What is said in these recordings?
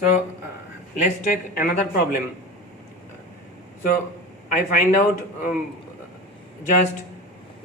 So let's take another problem. So I find out just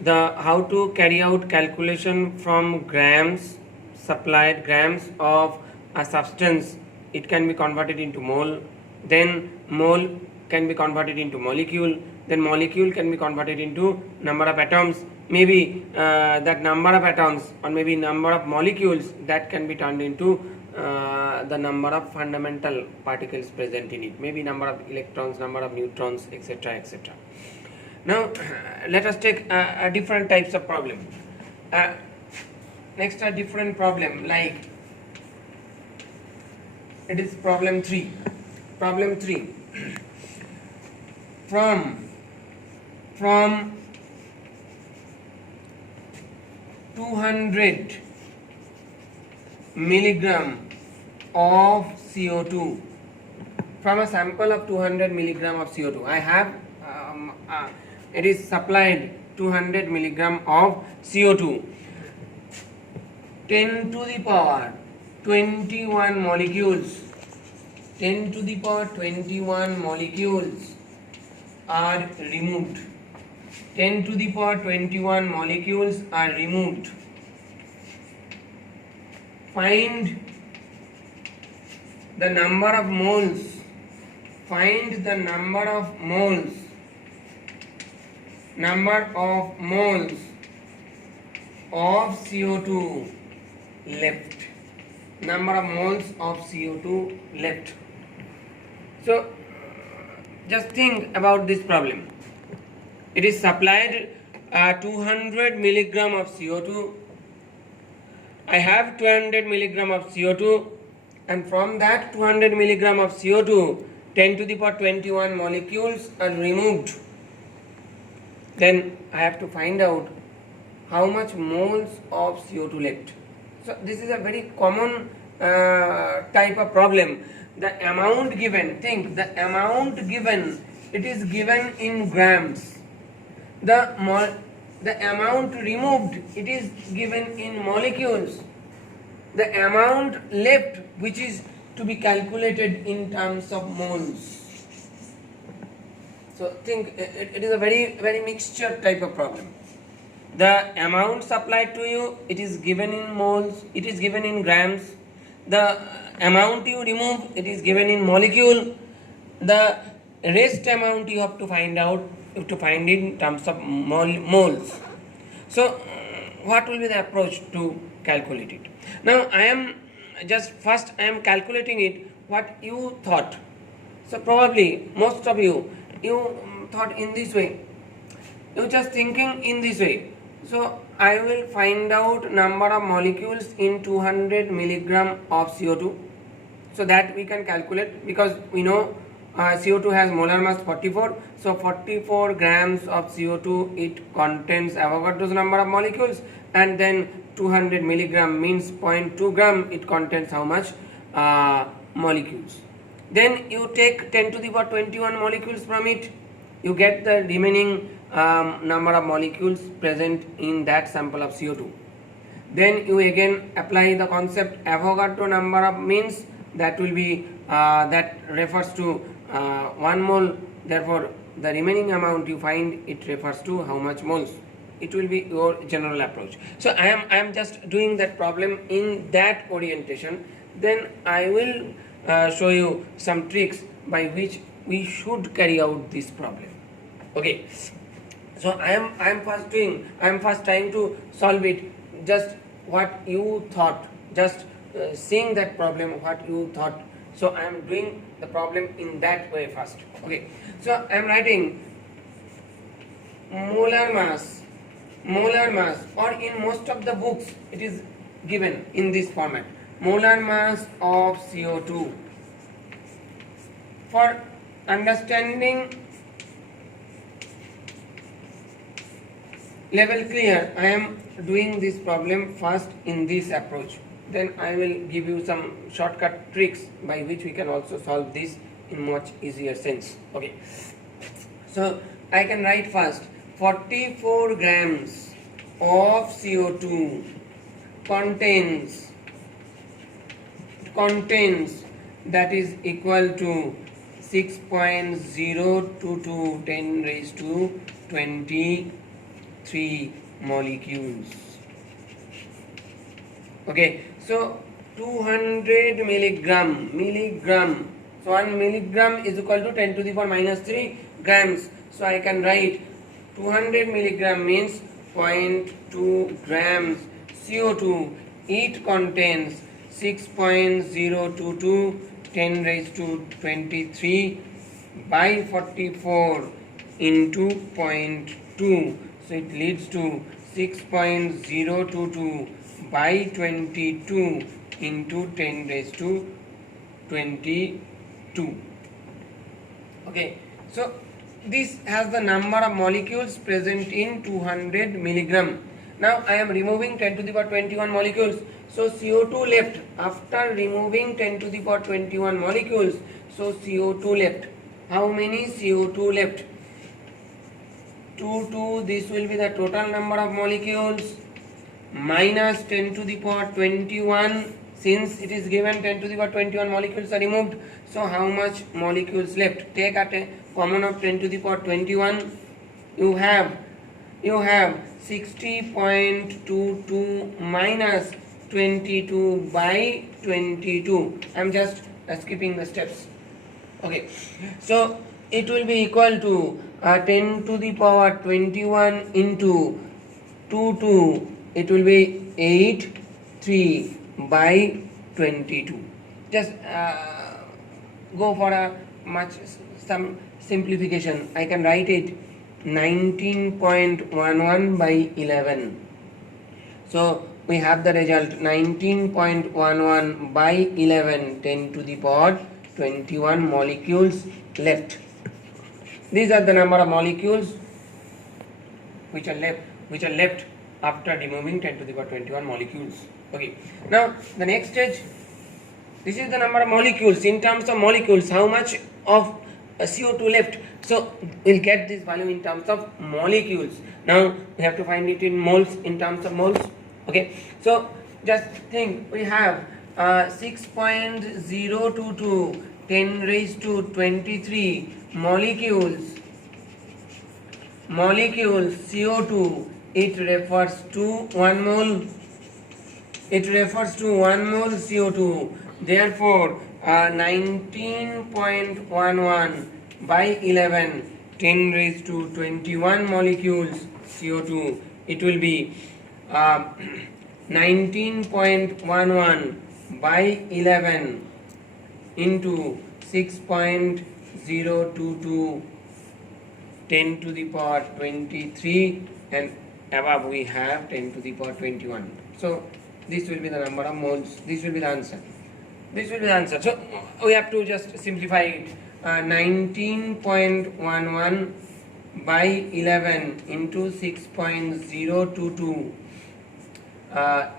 the how to carry out calculation from grams, supplied grams of a substance. It can be converted into mole, then mole can be converted into molecule, then molecule can be converted into number of atoms, maybe that number of atoms or maybe number of molecules that can be turned into the number of fundamental particles present in it, maybe number of electrons, number of neutrons, etc., etc. Now let us take a different types of problem. Next, a different problem, like it is problem 3. Problem 3. From 200 milligram of CO2, from a sample of 200 milligram of CO2, I have it is supplied 200 milligram of CO2, 10 to the power 21 molecules, 10 to the power 21 molecules are removed, 10 to the power 21 molecules are removed. Find the number of moles, find the number of moles of CO2 left, number of moles of CO2 left. So just think about this problem. It is supplied 200 milligram of CO2. I have 200 milligram of CO2, and from that 200 milligram of CO2, 10 to the power 21 molecules are removed. Then I have to find out how much moles of CO2 left. So this is a very common type of problem. The amount given, think the amount given, it is given in grams. The amount removed, it is given in molecules. The amount left, which is to be calculated in terms of moles. So think it is a very mixture type of problem. The amount supplied to you, it is given in moles, it is given in grams. The amount you remove, it is given in molecule. The rest amount you have to find out, you have to find in terms of moles. So what will be the approach to calculate it? Now I am calculating it what you thought. So probably most of you thought in this way, you just thinking in this way. So I will find out number of molecules in 200 milligram of CO2, so that we can calculate, because we know CO2 has molar mass 44, so 44 grams of CO2 it contains Avogadro's number of molecules, and then 200 milligram means 0.2 gram, it contains how much molecules. Then you take 10 to the power 21 molecules from it, you get the remaining number of molecules present in that sample of CO2. Then you again apply the concept Avogadro number of, means that will be that refers to 1 mole, therefore the remaining amount you find, it refers to how much moles. It will be your general approach. So I am just doing that problem in that orientation. Then I will show you some tricks by which we should carry out this problem. Okay, so I am first trying to solve it, just what you thought, just seeing that problem what you thought. So I am doing the problem in that way first. Okay, so I am writing molar mass, or in most of the books it is given in this format, molar mass of CO2. For understanding level clear, I am doing this problem first in this approach. Then I will give you some shortcut tricks by which we can also solve this in much easier sense. Okay, so I can write first 44 grams of CO2 contains that is equal to 6.022 10 raised to 23 molecules. Okay, so 200 milligram. So 1 milligram is equal to 10 to the power minus 3 grams. So I can write 200 milligram means 0.2 grams CO2. It contains 6.022 10 raised to 23 by 44 into 0.2. So it leads to 6.022 by 22 into 10 raised to 22. Okay, so this has the number of molecules present in 200 milligram. Now I am removing 10 to the power 21 molecules. So CO2 left. After removing 10 to the power 21 molecules, so CO2 left. How many CO2 left? 2, this will be the total number of molecules, minus 10 to the power 21. Since it is given 10 to the power 21 molecules are removed, so how much molecules left? Take at a common of 10 to the power 21. You have 60.22 minus 22 by 22. I am just skipping the steps. Okay, so it will be equal to 10 to the power 21 into 2, it will be 3 by 22. Just go for some simplification. I can write it 19.11 by 11. So we have the result 19.11 by 11, 10 to the power 21 molecules left. These are the number of molecules which are left after removing 10 to the power 21 molecules. Okay. Now the next stage, this is the number of molecules. In terms of molecules, how much of CO2 left? So we'll get this value in terms of molecules. Now we have to find it in moles, in terms of moles. Okay. So just think, we have 6.022 10 raised to 23 molecules CO2. It refers to 1 mole. It refers to 1 mole CO2. Therefore 19.11 by 11, 10 raised to 21 molecules CO2. It will be 19.11 by 11 into 6.022 10 to the power 23, and above we have 10 to the power 21. So this will be the number of moles. This will be the answer. So we have to just simplify it. 19.11 by 11 into 6.022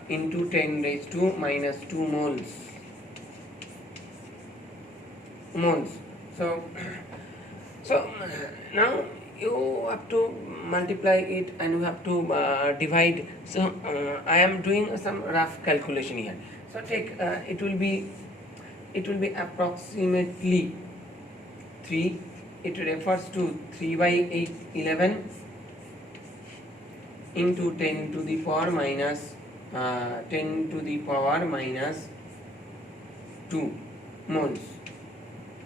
into 10 raised to minus 2 moles. So now you have to multiply it and you have to divide. So I am doing some rough calculation here. So take it will be approximately 3. It refers to 3 by 8 11 into 10 to the power minus 10 to the power minus 2 moles.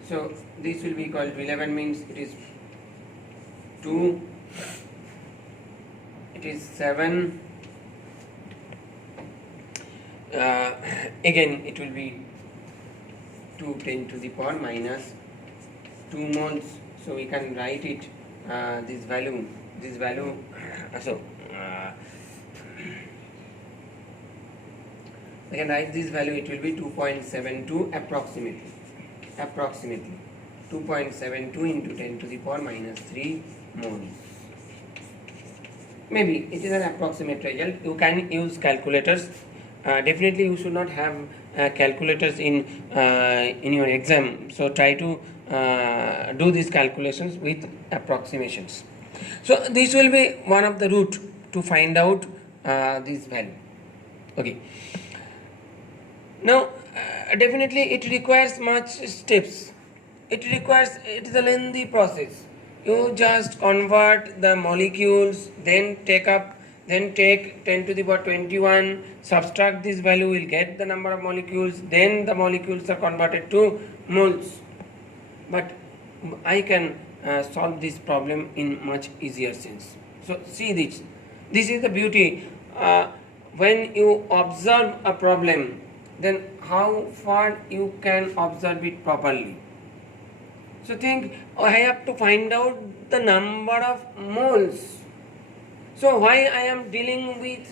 So this will be equal to 11 means it is 2, it is 7, again it will be 2 10 to the power minus 2 moles. So we can write it this value so we can write this value, it will be 2.72 approximately 2.72 into 10 to the power minus 3 moles. Maybe it is an approximate result. You can use calculators. Definitely you should not have calculators in your exam. So try to do these calculations with approximations. So this will be one of the route to find out this value. Okay. Now definitely it requires much steps. It is a lengthy process. You just convert the molecules, then take 10 to the power 21, subtract this value, will get the number of molecules, then the molecules are converted to moles. But I can solve this problem in much easier sense. So see this. This is the beauty. When you observe a problem, then how far you can observe it properly. So think, I have to find out the number of moles. So why I am dealing with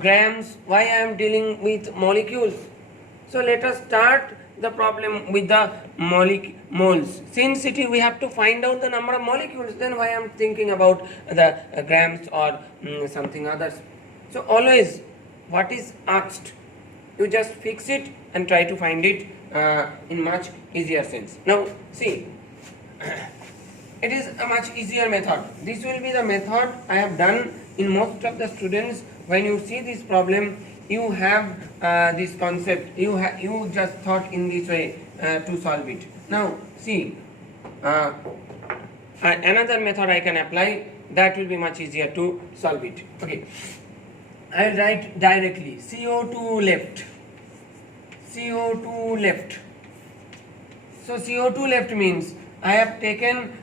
grams? Why I am dealing with molecules? So let us start the problem with the moles. Since we have to find out the number of molecules, then why I am thinking about the grams or something others. So always, what is asked, you just fix it and try to find it in much easier sense. Now see. It is a much easier method. This will be the method I have done in most of the students. When you see this problem, you have this concept. You just thought in this way to solve it. Now see, another method I can apply that will be much easier to solve it. Okay, I will write directly CO2 left. CO2 left. So CO2 left means I have taken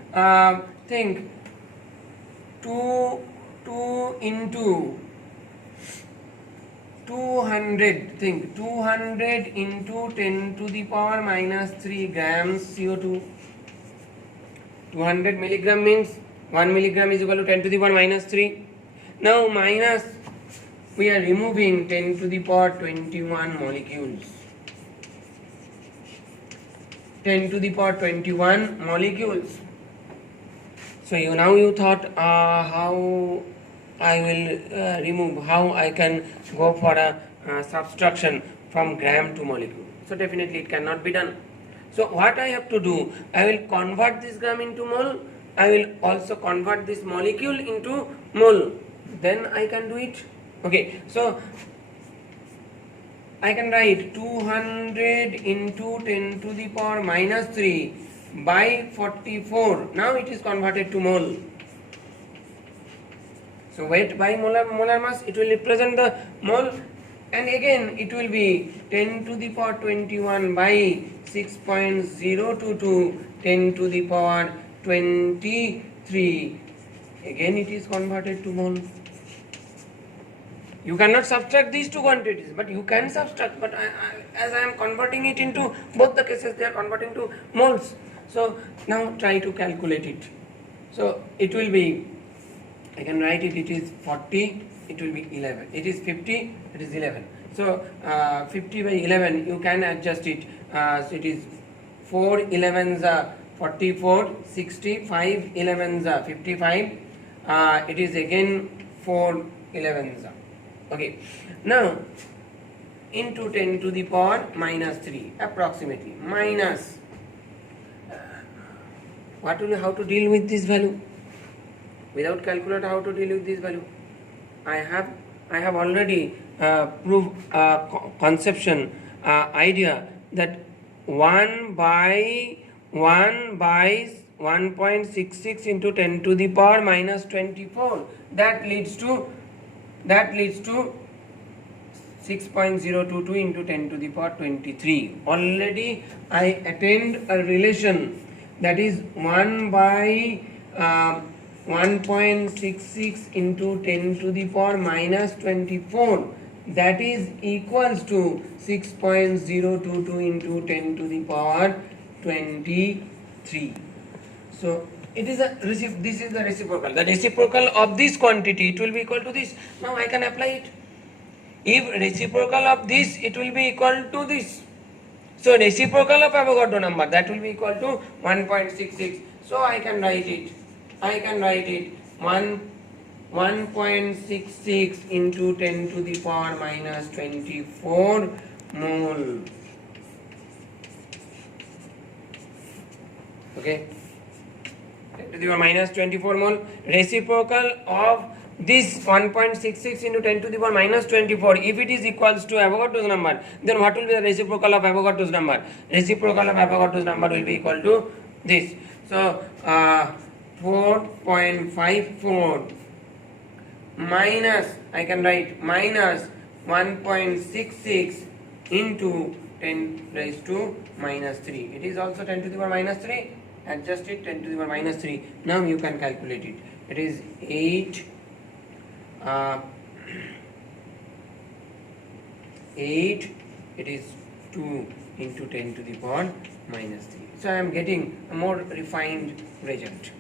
think 2 into 200, think 200 into 10 to the power minus 3 grams CO2. 200 milligram means 1 milligram is equal to 10 to the power minus 3. Now minus, we are removing 10 to the power 21 molecules. 10 to the power 21 molecules. So now you thought how I will remove, how I can go for a subtraction from gram to molecule. So definitely it cannot be done. So what I have to do, I will convert this gram into mole. I will also convert this molecule into mole. Then I can do it. Okay, so I can write 200 into 10 to the power minus 3 by 44. Now it is converted to mole. So weight by molar mass, it will represent the mole, and again it will be 10 to the power 21 by 6.022 10 to the power 23. Again it is converted to mole. You cannot subtract these two quantities, but you can subtract. But as I am converting it into both the cases, they are converting to moles. So now try to calculate it. So it will be, I can write it, it is 40, it will be 11. It is 50, it is 11. So 50 by 11, you can adjust it. So it is 4 11s are 44, 60, 5 11s are 55. It is again 4 11s are. Okay, now into 10 to the power minus 3 approximately minus how to deal with this value without calculator, how to deal with this value. I have already proved conception idea that 1 by 1.66 into 10 to the power minus 24, that leads to 6.022 into 10 to the power 23. Already I attained a relation, that is 1 by 1.66 into 10 to the power minus 24, that is equals to 6.022 into 10 to the power 23. So it is this is the reciprocal. The reciprocal of this quantity, it will be equal to this. Now I can apply it. If reciprocal of this, it will be equal to this. So reciprocal of Avogadro number, that will be equal to 1.66. So I can write it. 1.66 into 10 to the power minus 24 mole. Okay. 10 to the power minus 24 mole. Reciprocal of this 1.66 into 10 to the power minus 24, if it is equals to Avogadro's number, then what will be the reciprocal of Avogadro's number? Reciprocal of Avogadro's number will be equal to this. So 4.54 minus, I can write minus 1.66 into 10 raised to minus 3. It is also 10 to the power minus 3. Adjust it, 10 to the power minus 3. Now you can calculate it. It is 8 it is 2 into 10 to the power minus 3. So I am getting a more refined result.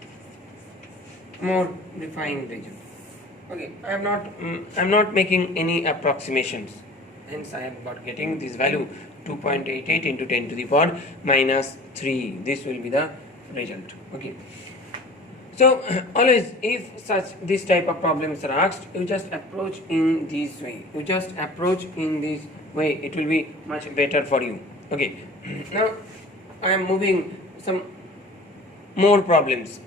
Okay, I am not making any approximations. Hence I am not getting this value 2.88 into 10 to the power minus 3. This will be the result. Okay. So always, if this type of problems are asked, you just approach in this way. It will be much better for you. Okay. Now I am moving some more problems.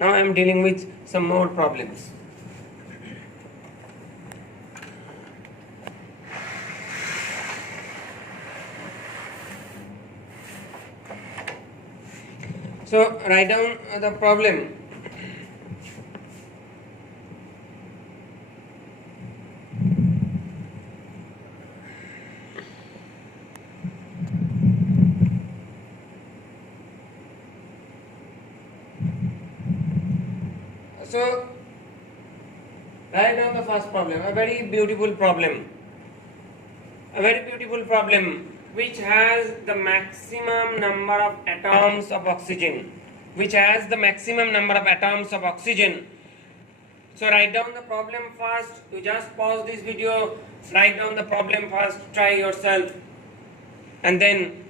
Now I am dealing with some more problems. So write down the problem. So write down the first problem, a very beautiful problem, which has the maximum number of atoms of oxygen, So write down the problem first. You just pause this video, write down the problem first, try yourself, and then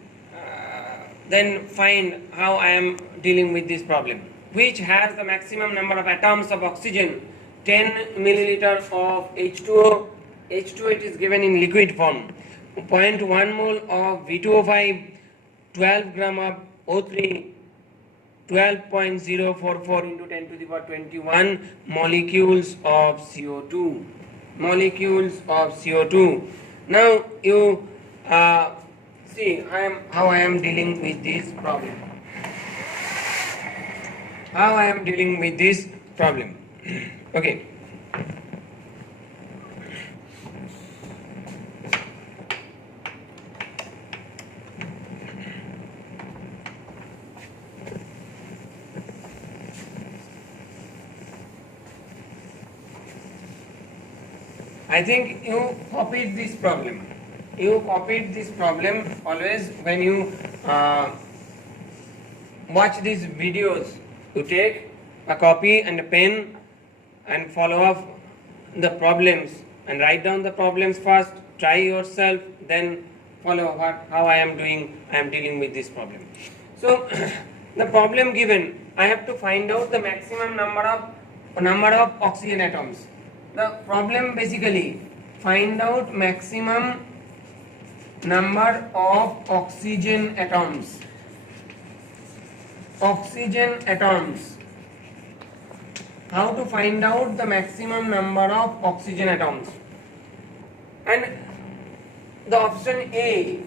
find how I am dealing with this problem. Which has the maximum number of atoms of oxygen, 10 milliliter of H2O. H2O, it is given in liquid form. 0.1 mole of V2O5, 12 gram of O3, 12.044 into 10 to the power 21 molecules of CO2. Now you see how I am dealing with this problem. Okay. I think you copied this problem. Always when you watch these videos. You take a copy and a pen and follow up the problems and write down the problems first, try yourself, then follow how I am dealing with this problem. So the problem given, I have to find out the maximum number of oxygen atoms. The problem basically, find out maximum number of oxygen atoms. How to find out the maximum number of oxygen atoms? And the option A,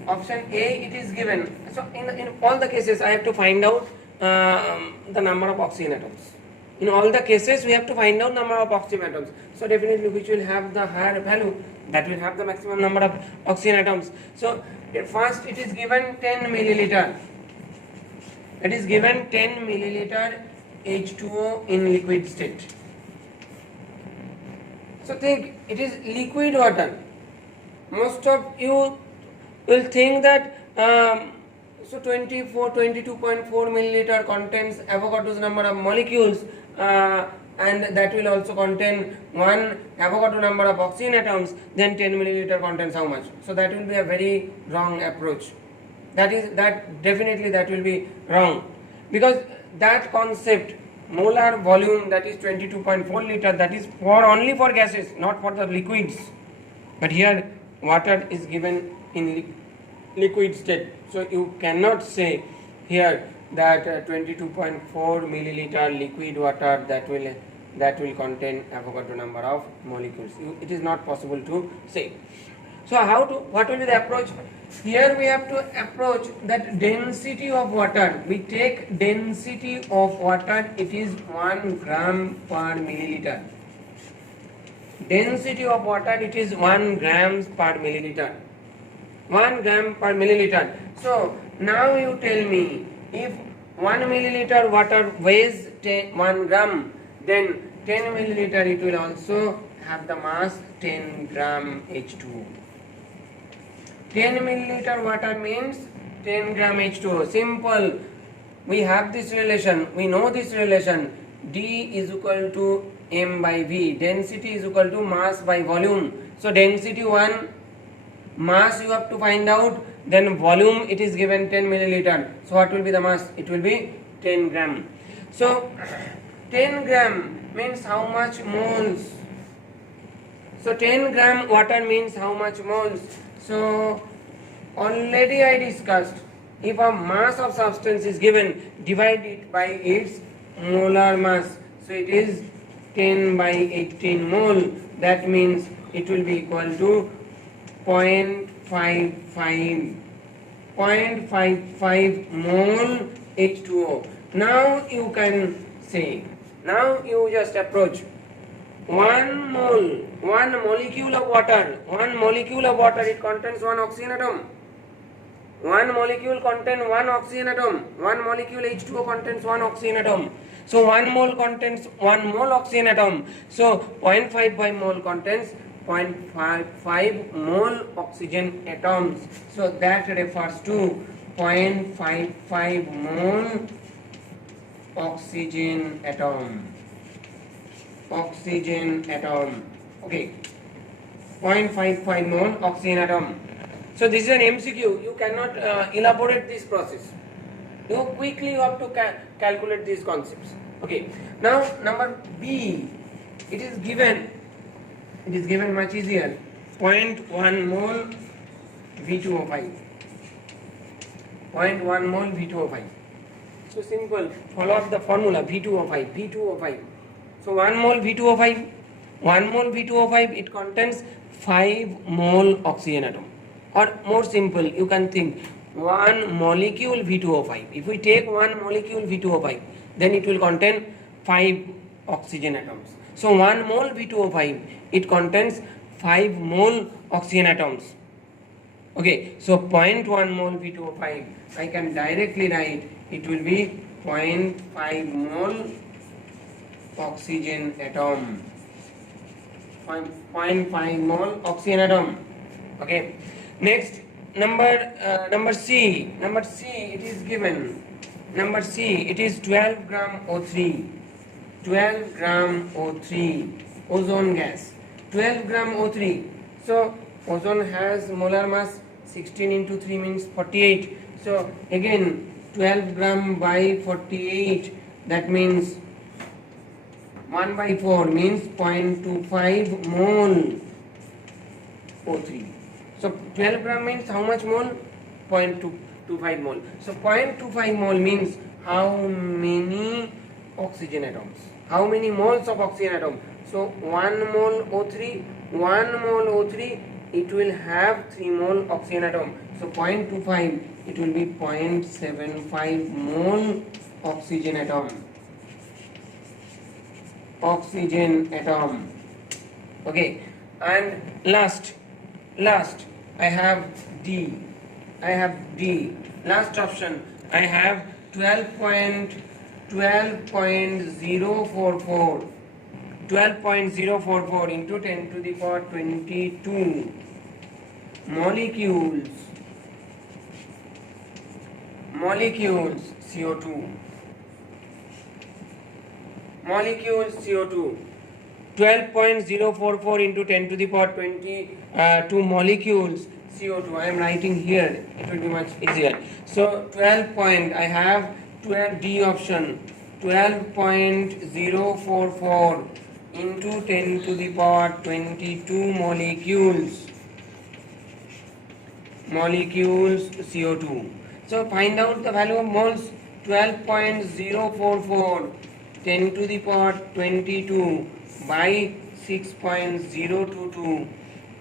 it is given. So in all the cases, I have to find out the number of oxygen atoms. In all the cases, we have to find out number of oxygen atoms. So definitely, which will have the higher value, that will have the maximum number of oxygen atoms. So first, it is given 10 milliliter. It is given 10 milliliter H2O in liquid state. So think, it is liquid water. Most of you will think that so 22.4 milliliter contains Avogadro's number of molecules, and that will also contain one Avogadro number of oxygen atoms. Then 10 milliliter contains how much? So that will be a very wrong approach. That will be wrong, because that concept, molar volume, that is 22.4 liter, that is only for gases, not for the liquids. But here water is given in liquid state, so you cannot say here that 22.4 milliliter liquid water, that will that will contain Avogadro number of molecules. It is not possible to say. So what will be the approach? Here we have to approach that density of water. We take density of water, it is 1 gram per milliliter. Density of water, it is 1 grams per milliliter. 1 gram per milliliter. So now you tell me, if 1 milliliter water weighs 1 gram, then 10 milliliter it will also have the mass 10 gram H2O. 10 milliliter water means 10 gram H2O. Simple. We have this relation. We know this relation. D is equal to M by V. Density is equal to mass by volume. So density 1, mass you have to find out, then volume it is given 10 milliliter. So what will be the mass? It will be 10 gram. So 10 gram means how much moles? So 10 gram water means how much moles? So already I discussed, if a mass of substance is given, divide it by its molar mass. So it is 10 by 18 mole. That means it will be equal to 0.55 mole H2O. Now you can say, now you just approach 1 mole, 1 molecule of water, it contains 1 oxygen atom. 1 molecule contains 1 oxygen atom. 1 molecule H2O contains 1 oxygen atom. So 1 mole contains 1 mole oxygen atom. So 0.55 mole contains 0.55 mole oxygen atoms. So that refers to 0.55 mole oxygen atom. Okay, 0.55 mole oxygen atom. So this is an MCQ. You cannot elaborate this process. You quickly have to calculate these concepts. Okay. Now number B, it is given much easier. 0.1 mole V2O5. 0.1 mole V2O5. So simple. Follow up the formula V2O5. So 1 mole V2O5, it contains 5 mole oxygen atom. Or more simple, you can think 1 molecule V2O5. If we take 1 molecule V2O5, then it will contain 5 oxygen atoms. So 1 mole V2O5, it contains 5 mole oxygen atoms. Okay, so 0.1 mole V2O5, I can directly write, it will be 0.5 mole oxygen atom. 0.5 mole oxygen atom. Okay. Next, number C, it is given. Number C, it is 12 gram O3. 12 gram O3, ozone gas. 12 gram O3. So ozone has molar mass 16 into 3 means 48. So again 12 gram by 48, that means 1 by 4 means 0.25 mole O3. So 12 gram means how much mole? 0.25 mole. So 0.25 mole means how many oxygen atoms? How many moles of oxygen atom? So 1 mole O3, it will have 3 mole oxygen atom. So 0.25, it will be 0.75 mole oxygen atom. Okay, and last I have D. Last option, I have 12.044 into 10 to the power 22 molecules CO2. 12.044 into 10 to the power 22 molecules CO2. I am writing here, it will be much easier. So 12 point, I have 12 D option, 12.044 into 10 to the power 22 molecules CO2. So find out the value of moles. 12.044 10 to the power 22 by 6.022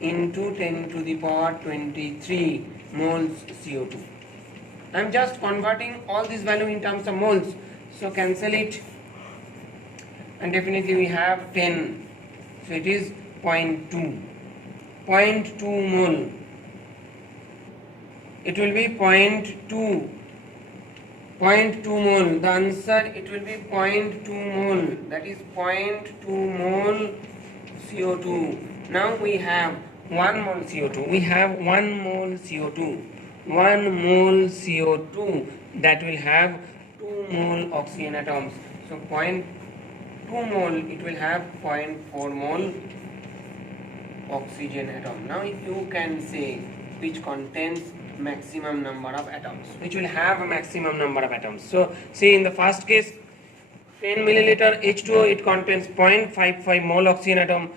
into 10 to the power 23 moles CO2. I am just converting all this value in terms of moles. So cancel it, and definitely we have 10. So it is 0.2 mole. It will be 0.2 mole. The answer, it will be 0.2 mole. That is 0.2 mole CO2. Now we have 1 mole CO2. We have 1 mole CO2. 1 mole CO2 that will have 2 mole oxygen atoms. So 0.2 mole, it will have 0.4 mole oxygen atom. Now if you can say which contains maximum number of atoms, which will have a maximum number of atoms. So see, in the first case, 10 milliliter H2O, it contains 0.55 mole oxygen atom,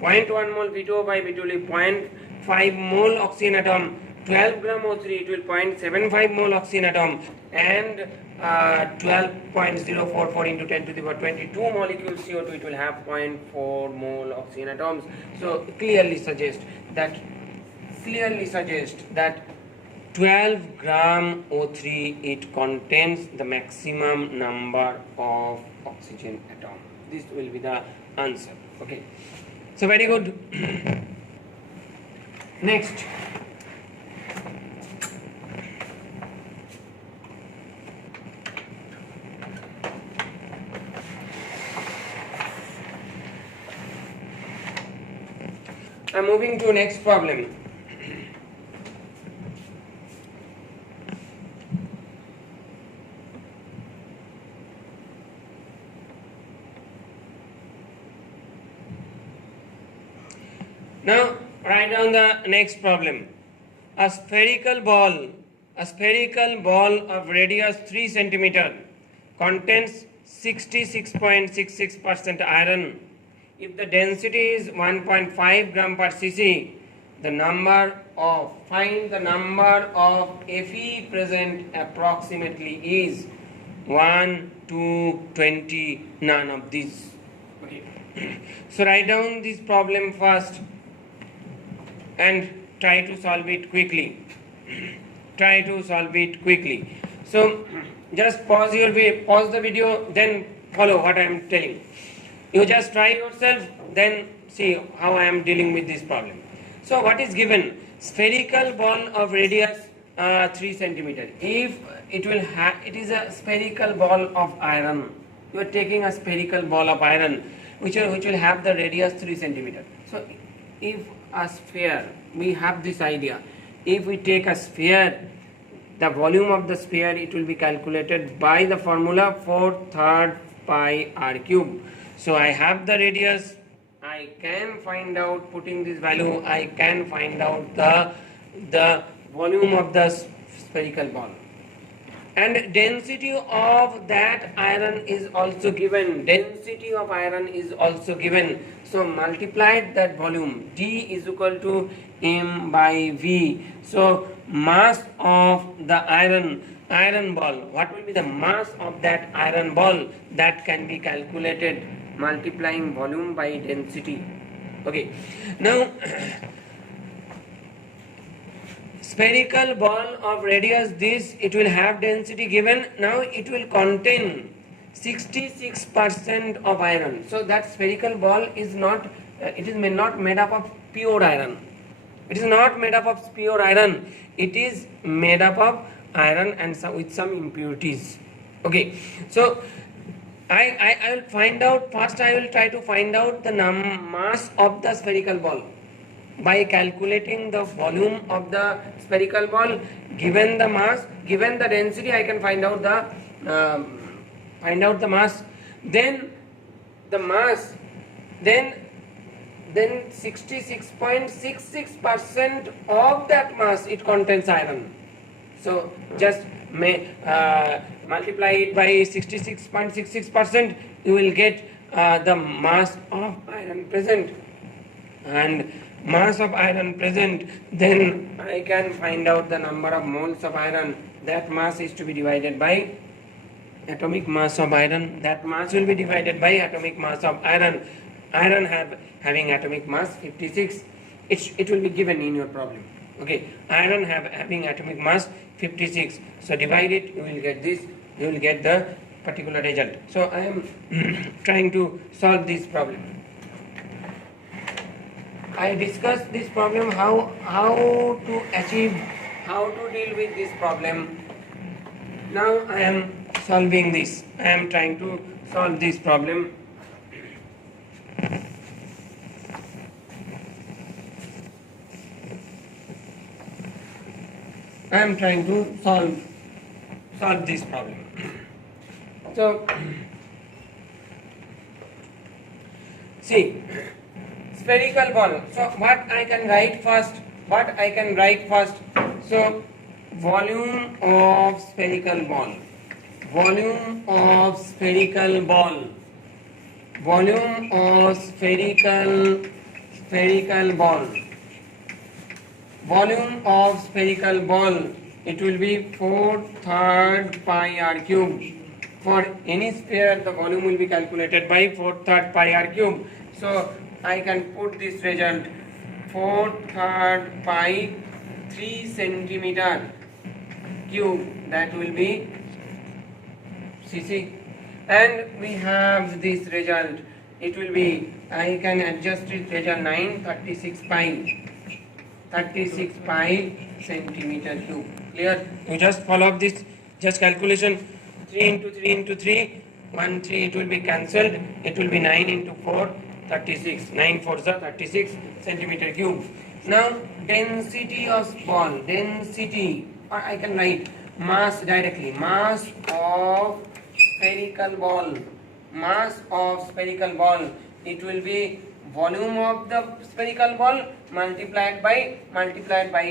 0.1 mole V2O by B2O, 0.5 mole oxygen atom, 12 gram O3, it will 0.75 mole oxygen atom, and 12.044 into 10 to the power 22 molecules CO2, it will have 0.4 mole oxygen atoms. So clearly suggest that 12 gram O3, it contains the maximum number of oxygen atom. This will be the answer. Okay, so very good. Next, I'm moving to next problem. Now write down the next problem. A spherical ball of radius 3 centimeter contains 66.66% iron. If the density is 1.5 gram per cc, find the number of Fe present approximately is 1, 2, 20, none of these. Okay. So write down this problem first and try to solve it quickly. So just pause the video, then follow what I am telling. You just try yourself, then see how I am dealing with this problem. So what is given? Spherical ball of radius 3 centimeter. If it is a spherical ball of iron. You are taking a spherical ball of iron which will have the radius 3 centimeter. So if a sphere, we have this idea. If we take a sphere, the volume of the sphere, it will be calculated by the formula 4/3 pi r cube. So I have the radius, I can find out, putting this value, I can find out the volume of the spherical ball. And density of that iron is also given. So multiplied that volume. D is equal to M by V. So mass of the iron ball. What will be the mass of that iron ball? That can be calculated multiplying volume by density. Okay. Now spherical ball of radius this, it will have density given. Now it will contain 66% of iron. So that spherical ball is not, it is not made up of pure iron. It is not made up of pure iron. It is made up of iron and with some impurities. Okay. So I will find out, first I will try to find out the mass of the spherical ball. By calculating the volume of the spherical ball, given the mass, given the density, I can find out the mass. Then the mass, then 66.66% of that mass, it contains iron. So just multiply it by 66.66%, you will get the mass of iron present. And mass of iron present, then I can find out the number of moles of iron. That mass is to be divided by atomic mass of iron, that mass will be divided by atomic mass of iron. Iron having atomic mass 56. It will be given in your problem. Okay, iron having atomic mass 56. So divide it, you will get this. You will get the particular result. So I am trying to solve this problem. I discussed this problem, how to deal with this problem. Now I am solving this. I am trying to solve this problem. I am trying to solve this problem. So see, spherical ball. So what I can write first? So volume of spherical ball. Volume of spherical ball. Volume of spherical ball. Volume of spherical ball. It will be 4/3 pi r cube. For any sphere, the volume will be calculated by 4/3 pi r cube. So I can put this result 4/3 pi 3 centimeter cube. That will be cc. And we have this result. It will be, I can adjust it, result 36 pi centimeter cube. Clear? You just follow up this, just calculation. 3 into 3 into 3, 1 3, it will be cancelled. It will be 9 into 4, 36. 9 4s are 36 centimeter cube. Now density of ball, density, or I can write mass directly. Mass of spherical ball. Mass of spherical ball. It will be volume of the spherical ball multiplied by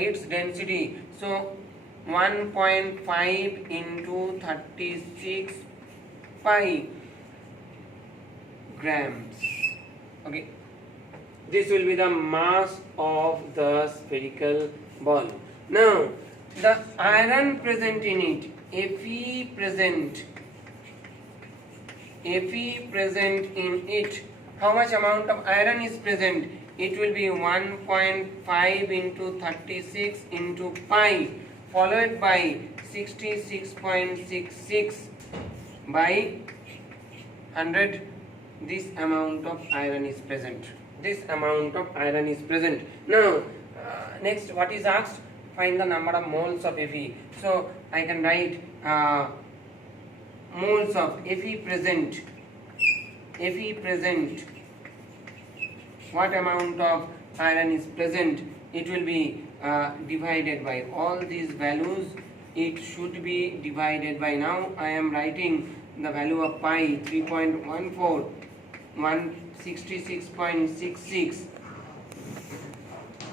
its density. So 1.5 into 36 pi grams. Okay, this will be the mass of the spherical ball. Now the iron present in it, Fe present in it, how much amount of iron is present? It will be 1.5 into 36 into pi, followed by 66.66 by 100. This amount of iron is present. Now next, what is asked? Find the number of moles of Fe. So I can write moles of Fe present. What amount of iron is present? It will be divided by all these values. It should be divided by, now I am writing the value of pi 3.14, 166.66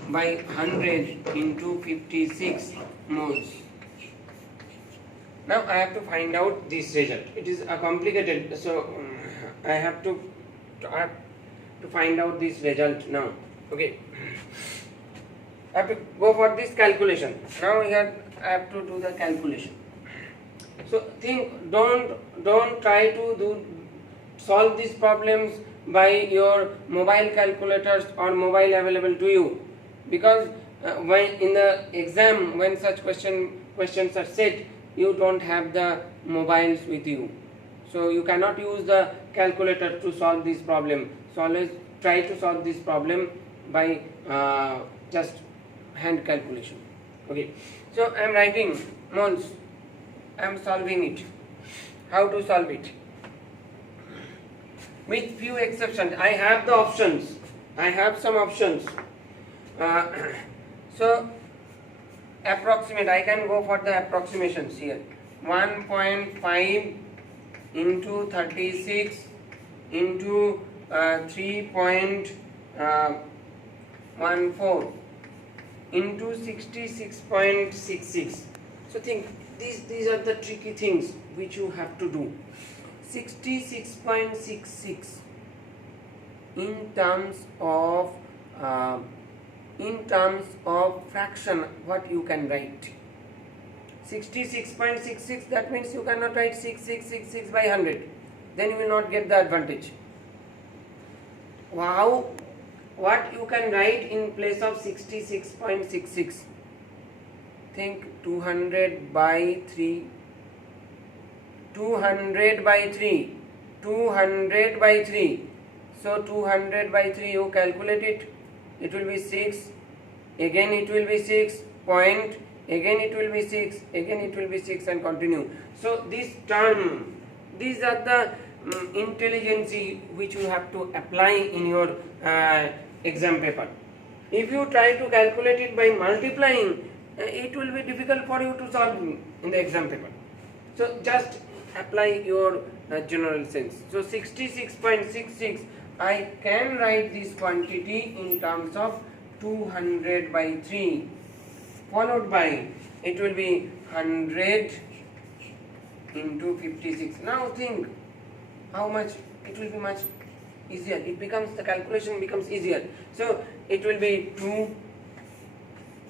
by 100 into 56 moles. Now I have to find out this result. It is complicated, so I have to find out this result now. Okay, I have to go for this calculation. Now here I have to do the calculation. So think, don't try to solve these problems by your mobile calculators or mobile available to you, because when in the exam, when such questions are set, you don't have the mobiles with you, so you cannot use the calculator to solve this problem. So always try to solve this problem by just hand calculation. Okay, so I am writing moles. I am solving it. How to solve it? With few exceptions. I have the options. I have some options. So approximate, I can go for the approximations here. 1.5 into 36 into 3.14 into 66.66. So think, these are the tricky things which you have to do. 66.66 in terms of fraction, what you can write? 66.66, that means you cannot write 6666 by 100, then you will not get the advantage. Wow, what you can write in place of 66.66? Think 200 by 3, 200 by 3, 200 by 3. So 200 by 3, you calculate it, it will be 6, again it will be 6, point, again it will be 6, again it will be 6, and continue. So this term, these are the intelligence which you have to apply in your exam paper. If you try to calculate it by multiplying, it will be difficult for you to solve in the exam paper. So just apply your general sense. So 66.66, I can write this quantity in terms of 200 by 3, followed by, it will be 100 into 56. Now think how much, it will be much easier. It becomes, the calculation becomes easier. So it will be 2,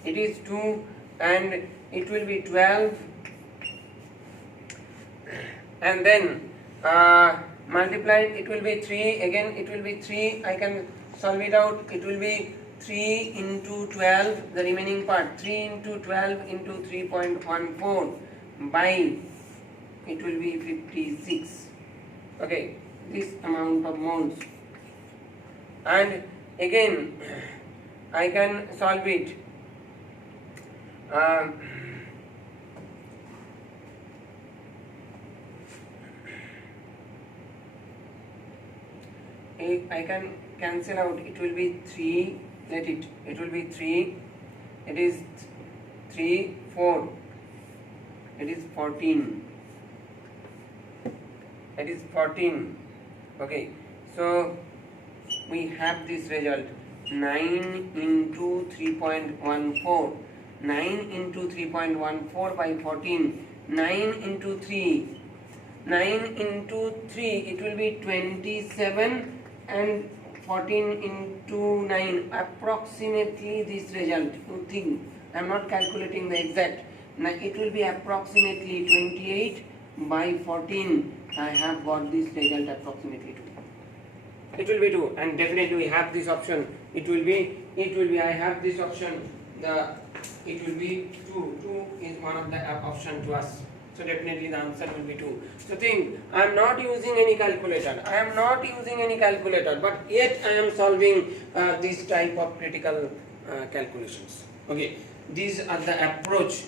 it is 2, and it will be 12, and then multiplied, it will be 3, again it will be 3, I can solve it out, it will be 3 into 12, the remaining part, 3 into 12 into 3.14 by, it will be 56, okay, this amount of moles. And again I can solve it, I can cancel out, it will be 3, let it will be 3, it is 3, 4, it is 14, it is 14, okay. So we have this result, 9 into 3.14, 9 into 3.14 by 14, 9 into 3, 9 into 3, it will be 27, and 14 into 9, approximately this result. You think, I am not calculating the exact, now it will be approximately 28 by 14, I have got this result approximately 2. It will be 2, and definitely we have this option, it will be, I have this option, it will be 2, 2 is one of the option to us. So definitely the answer will be 2. So think, I am not using any calculator, but yet I am solving this type of critical calculations. Okay, these are the approach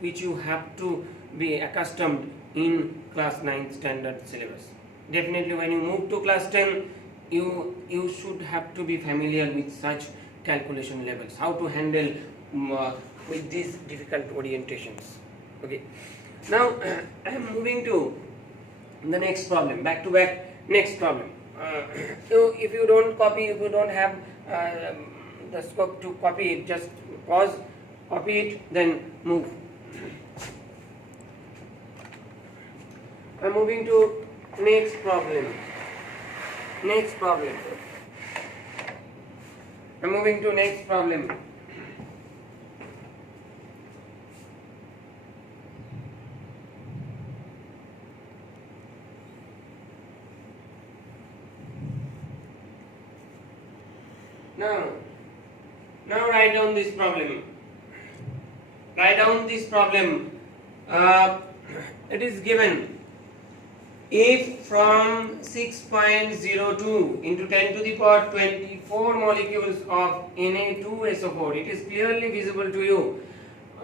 which you have to be accustomed in class 9 standard syllabus. Definitely when you move to class 10, you should have to be familiar with such calculation levels, how to handle with these difficult orientations. Okay. Now I am moving to the next problem, back to back next problem. So if you don't copy, if you don't have the scope to copy it, just pause, copy it, then move. I am moving to next problem. I am moving to next problem. Now write down this problem. It is given, if from 6.02 into 10 to the power 24 molecules of Na2SO4, it is clearly visible to you,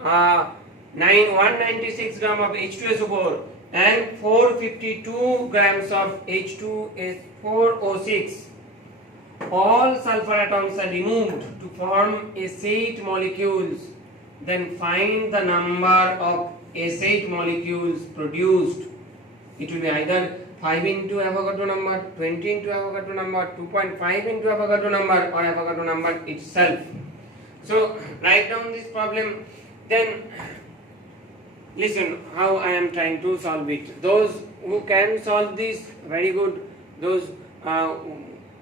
196 gram of H2SO4 and 452 grams of H2S4O6. All sulfur atoms are removed to form S8 molecules. Then find the number of S8 molecules produced. It will be either 5 into Avogadro number, 20 into Avogadro number, 2.5 into Avogadro number, or Avogadro number itself. So write down this problem, then listen how I am trying to solve it. Those who can solve this, very good. Those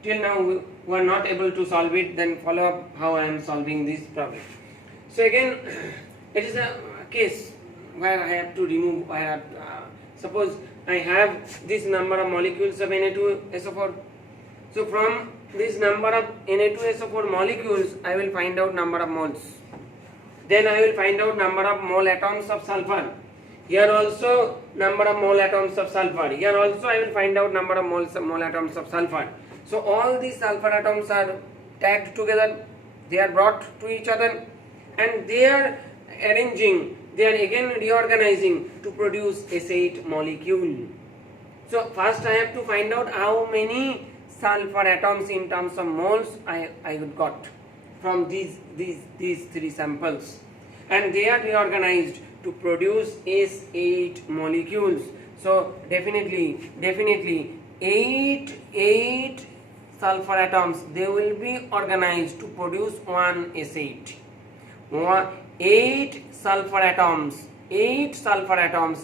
till now who are not able to solve it, then follow up how I am solving this problem. So again, it is a case where I have to remove, suppose I have this number of molecules of Na2SO4. So from this number of Na2SO4 molecules, I will find out number of moles. Then I will find out number of mole atoms of sulfur. Here also number of mole atoms of sulfur. Here also I will find out number of mole atoms of sulfur. So all these sulfur atoms are tagged together. They are brought to each other, and they are arranging. They are again reorganizing to produce S8 molecule. So first I have to find out how many sulfur atoms in terms of moles I got from these three samples, and they are reorganized to produce S8 molecules. So definitely 8 sulfur atoms, they will be organized to produce one S8. 8 sulfur atoms,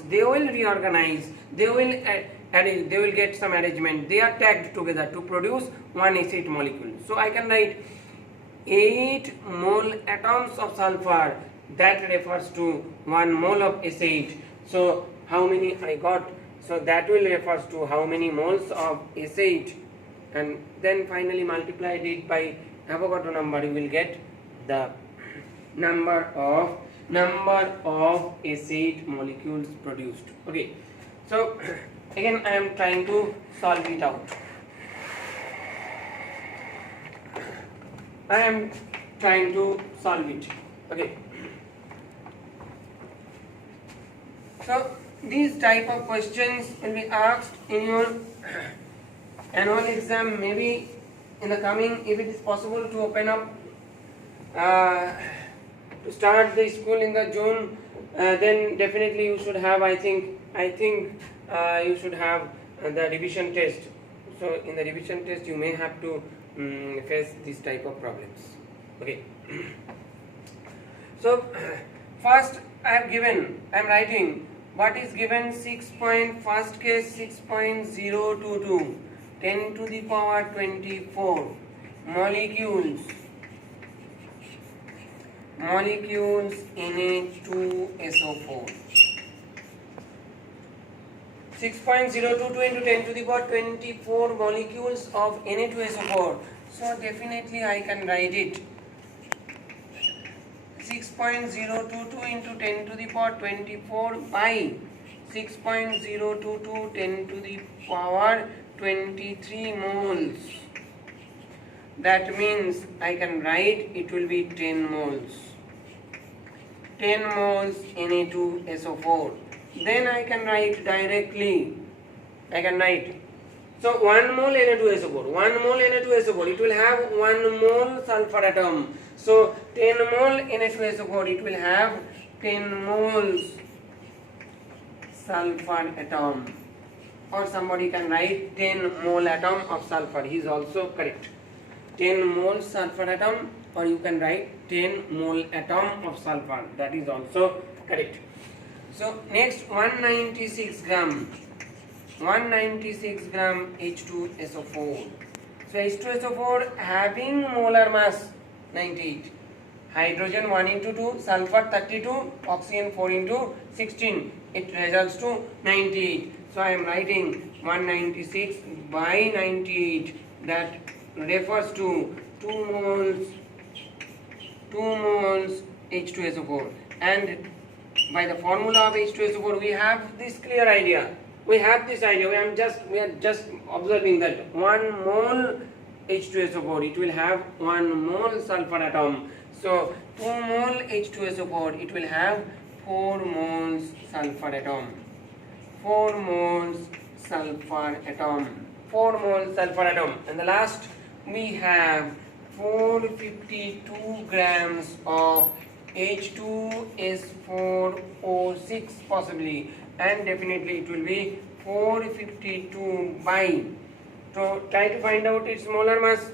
they will reorganize, they will get some arrangement, they are tagged together to produce one S8 molecule. So I can write 8 mole atoms of sulfur, that refers to 1 mole of S8. So how many I got? So that will refers to how many moles of S8, and then finally multiplied it by Avogadro number, you will get the number of S8 molecules produced. Okay, so again I am trying to solve it out. I am trying to solve it. Okay, so these type of questions will be asked in your annual exam, maybe in the coming, if it is possible to open up to start the school in the June, then definitely you should have, I think you should have the revision test. So in the revision test you may have to face this type of problems. Okay. So first I am writing what is given. 6. First case 6.022 10 to the power 24 molecules Na2SO4. 6.022 into 10 to the power 24 molecules of Na2SO4. So definitely I can write it 6.022 into 10 to the power 24 by 6.022 10 to the power 23 moles. That means I can write it will be 10 moles. 10 moles Na2SO4. Then I can write directly. So 1 mole Na2SO4, it will have 1 mole sulfur atom. So 10 mole Na2SO4, it will have 10 moles sulfur atom. Or somebody can write 10 mole atom of sulfur. He is also correct. 10 mole sulfur atom, or you can write 10 mole atom of sulfur. That is also correct. So next 196 gram H2SO4. So H2SO4 having molar mass 98. Hydrogen 1 into 2, sulfur 32, oxygen 4 into 16. It results to 98. So I am writing 196 by 98. That refers to 2 moles H2SO4. And by the formula of H2SO4, we have this clear idea. We are just observing that 1 mole H2SO4, it will have 1 mole sulfur atom. So 2 mole H2SO4, it will have 4 moles sulfur atom. 4 moles sulfur atom. And the last we have 452 grams of H2S4O6 possibly, and definitely it will be 452 by. So try to find out its molar mass.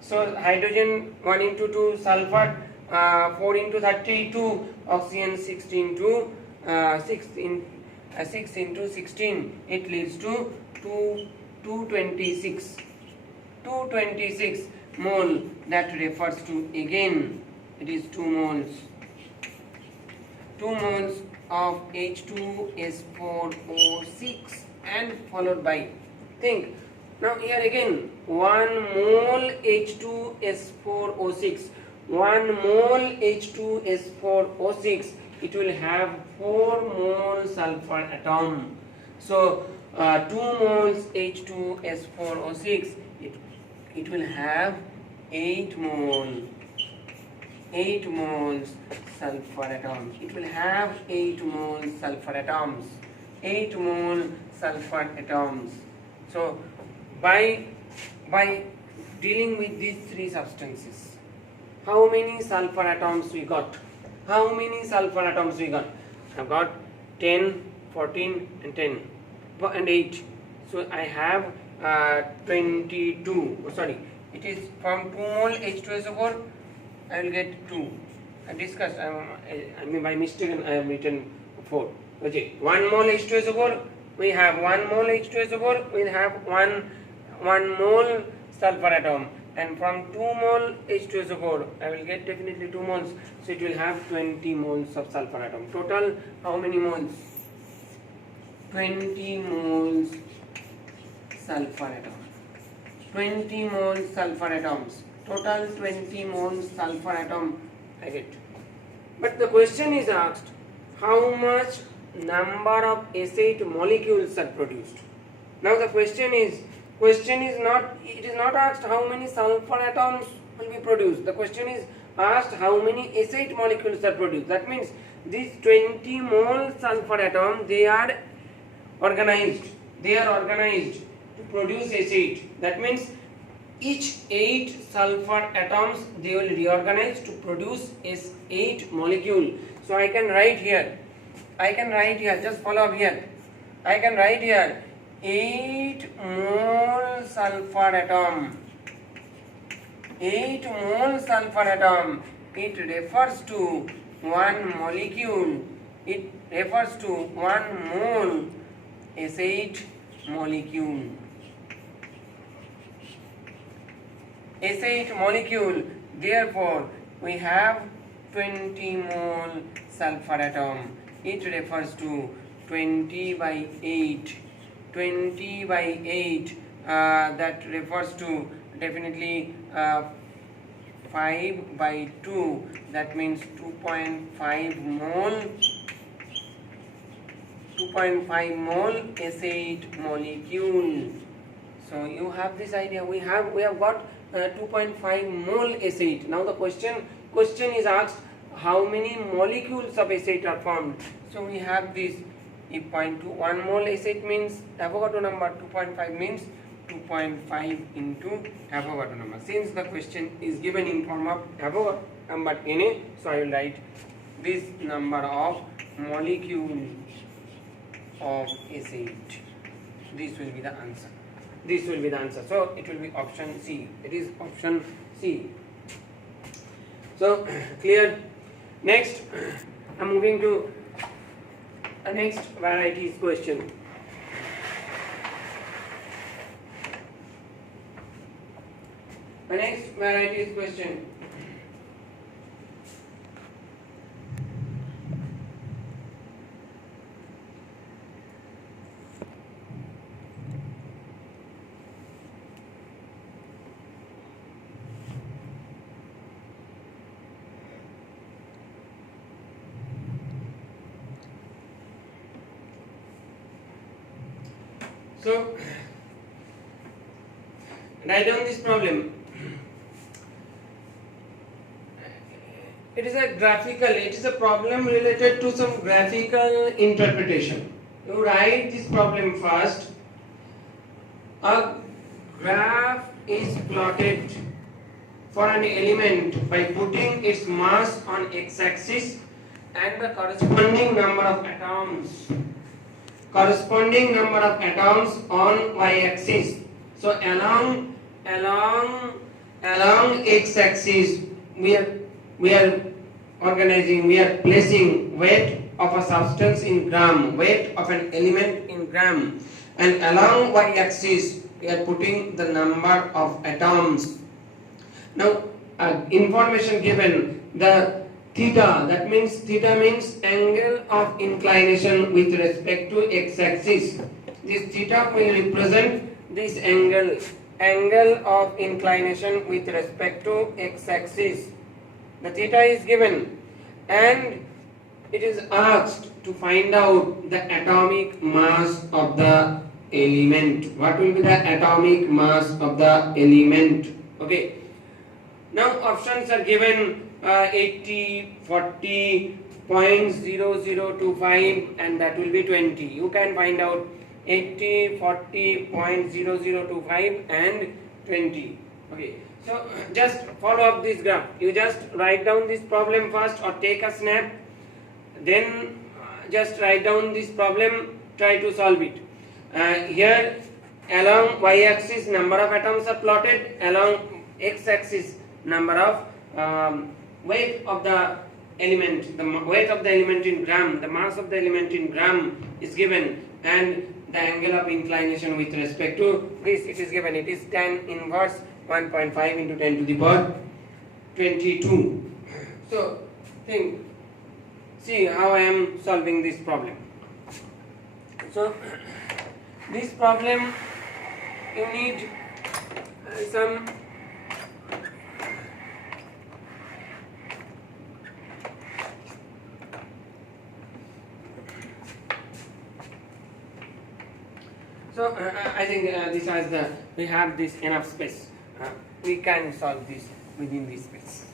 So hydrogen 1 into 2, sulfur 4 into 32, oxygen 6 into 16, it leads to 226 mole. That refers to, again it is 2 moles of H2S4O6 and followed by, think, now here again 1 mole H2S4O6, 1 mole H2S4O6, it will have 4 mole sulfur atom. So 2 moles H2S4O6, it will have 8 moles sulfur atoms. It will have 8 moles sulfur atoms. 8 mole sulfur atoms. So by dealing with these three substances, how many sulfur atoms we got? How many sulfur atoms we got? I've got 10, 14 and 10 and 8. So I have 22. Sorry, it is from 2 mole H2SO4 I will get 2. I discussed, I mean by mistake I have written 4. Okay, 1 mole H2SO4, we have 1 mole H2SO4, we have 1 mole sulfur atom, and from 2 mole H2SO4 I will get definitely 2 moles, so it will have 20 moles of sulfur atom. Total how many moles? 20 moles sulfur atom. 20 moles sulfur atoms. Total 20 moles sulfur atom I get. But the question is asked, how much number of S8 molecules are produced? Now the question is not, it is not asked how many sulfur atoms will be produced. The question is asked how many S8 molecules are produced. That means these 20 mole sulfur atom, they are organized to produce S8. That means each 8 sulfur atoms, they will reorganize to produce S8 molecule. So I can write here, just follow up here. I can write here 8 mole sulfur atom. 8 mole sulfur atom. It refers to 1 molecule. It refers to 1 mole S8 molecule. S8 molecule. Therefore, we have 20 mole sulfur atom. It refers to 20 by 8. 20 by 8. That refers to definitely 5 by 2. That means 2.5 mole. 2.5 mole S8 molecule. So you have this idea. We have got 2.5 mole S8. Now the question is asked, how many molecules of S8 are formed? So we have this, if 0.21 mole S8 means Avogadro number, 2.5 means 2.5 into Avogadro number. Since the question is given in form of Avogadro number Na, so I will write this number of molecules of S8. This will be the answer. So it will be option C. It is option C. So clear. Next, I am moving to the next varieties question. The next varieties question. So, write down this problem. It is a problem related to some graphical interpretation. You write this problem first. A graph is plotted for an element by putting its mass on x-axis and the corresponding number of atoms on y-axis. So along x-axis we are placing weight of a substance in gram, weight of an element in gram, and along y-axis we are putting the number of atoms. Now information given, the theta, that means theta means angle of inclination with respect to x-axis. This theta will represent this angle of inclination with respect to x-axis. The theta is given and it is asked to find out the atomic mass of the element. What will be the atomic mass of the element? Okay. Now options are given 80, 40, 0.0025 and that will be 20. You can find out 80, 40, 0.0025 and 20. Okay. So just follow up this graph. You just write down this problem first or take a snap. Then just write down this problem, try to solve it. Here along y-axis number of atoms are plotted, along x-axis number of weight of the element, the weight of the element in gram, the mass of the element in gram is given, and the angle of inclination with respect to this, it is given. It is tan inverse 1.5 into 10 to the power 22. So see how I am solving this problem. So this problem you need some I think this has we have this enough space. We can solve this within this space.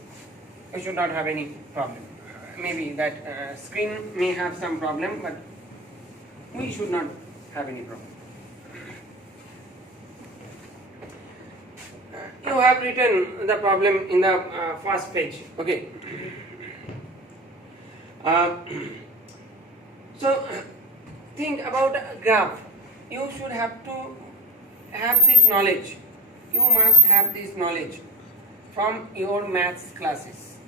We should not have any problem. Maybe that screen may have some problem, but we should not have any problem. You have written the problem in the first page. Okay. So think about a graph. You should have to have this knowledge. You must have this knowledge from your maths classes.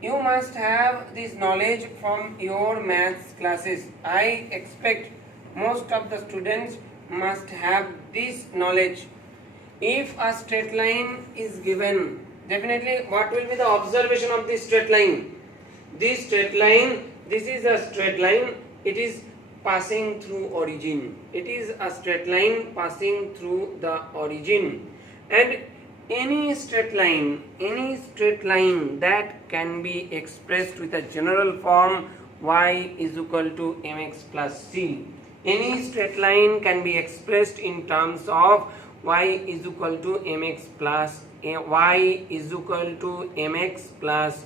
You must have this knowledge from your maths classes. I expect most of the students must have this knowledge. If a straight line is given, definitely what will be the observation of this straight line? This straight line, this is a straight line, it is passing through origin. It is a straight line passing through the origin. And any straight line that can be expressed with a general form y is equal to mx plus c. Any straight line can be expressed in terms of y is equal to mx plus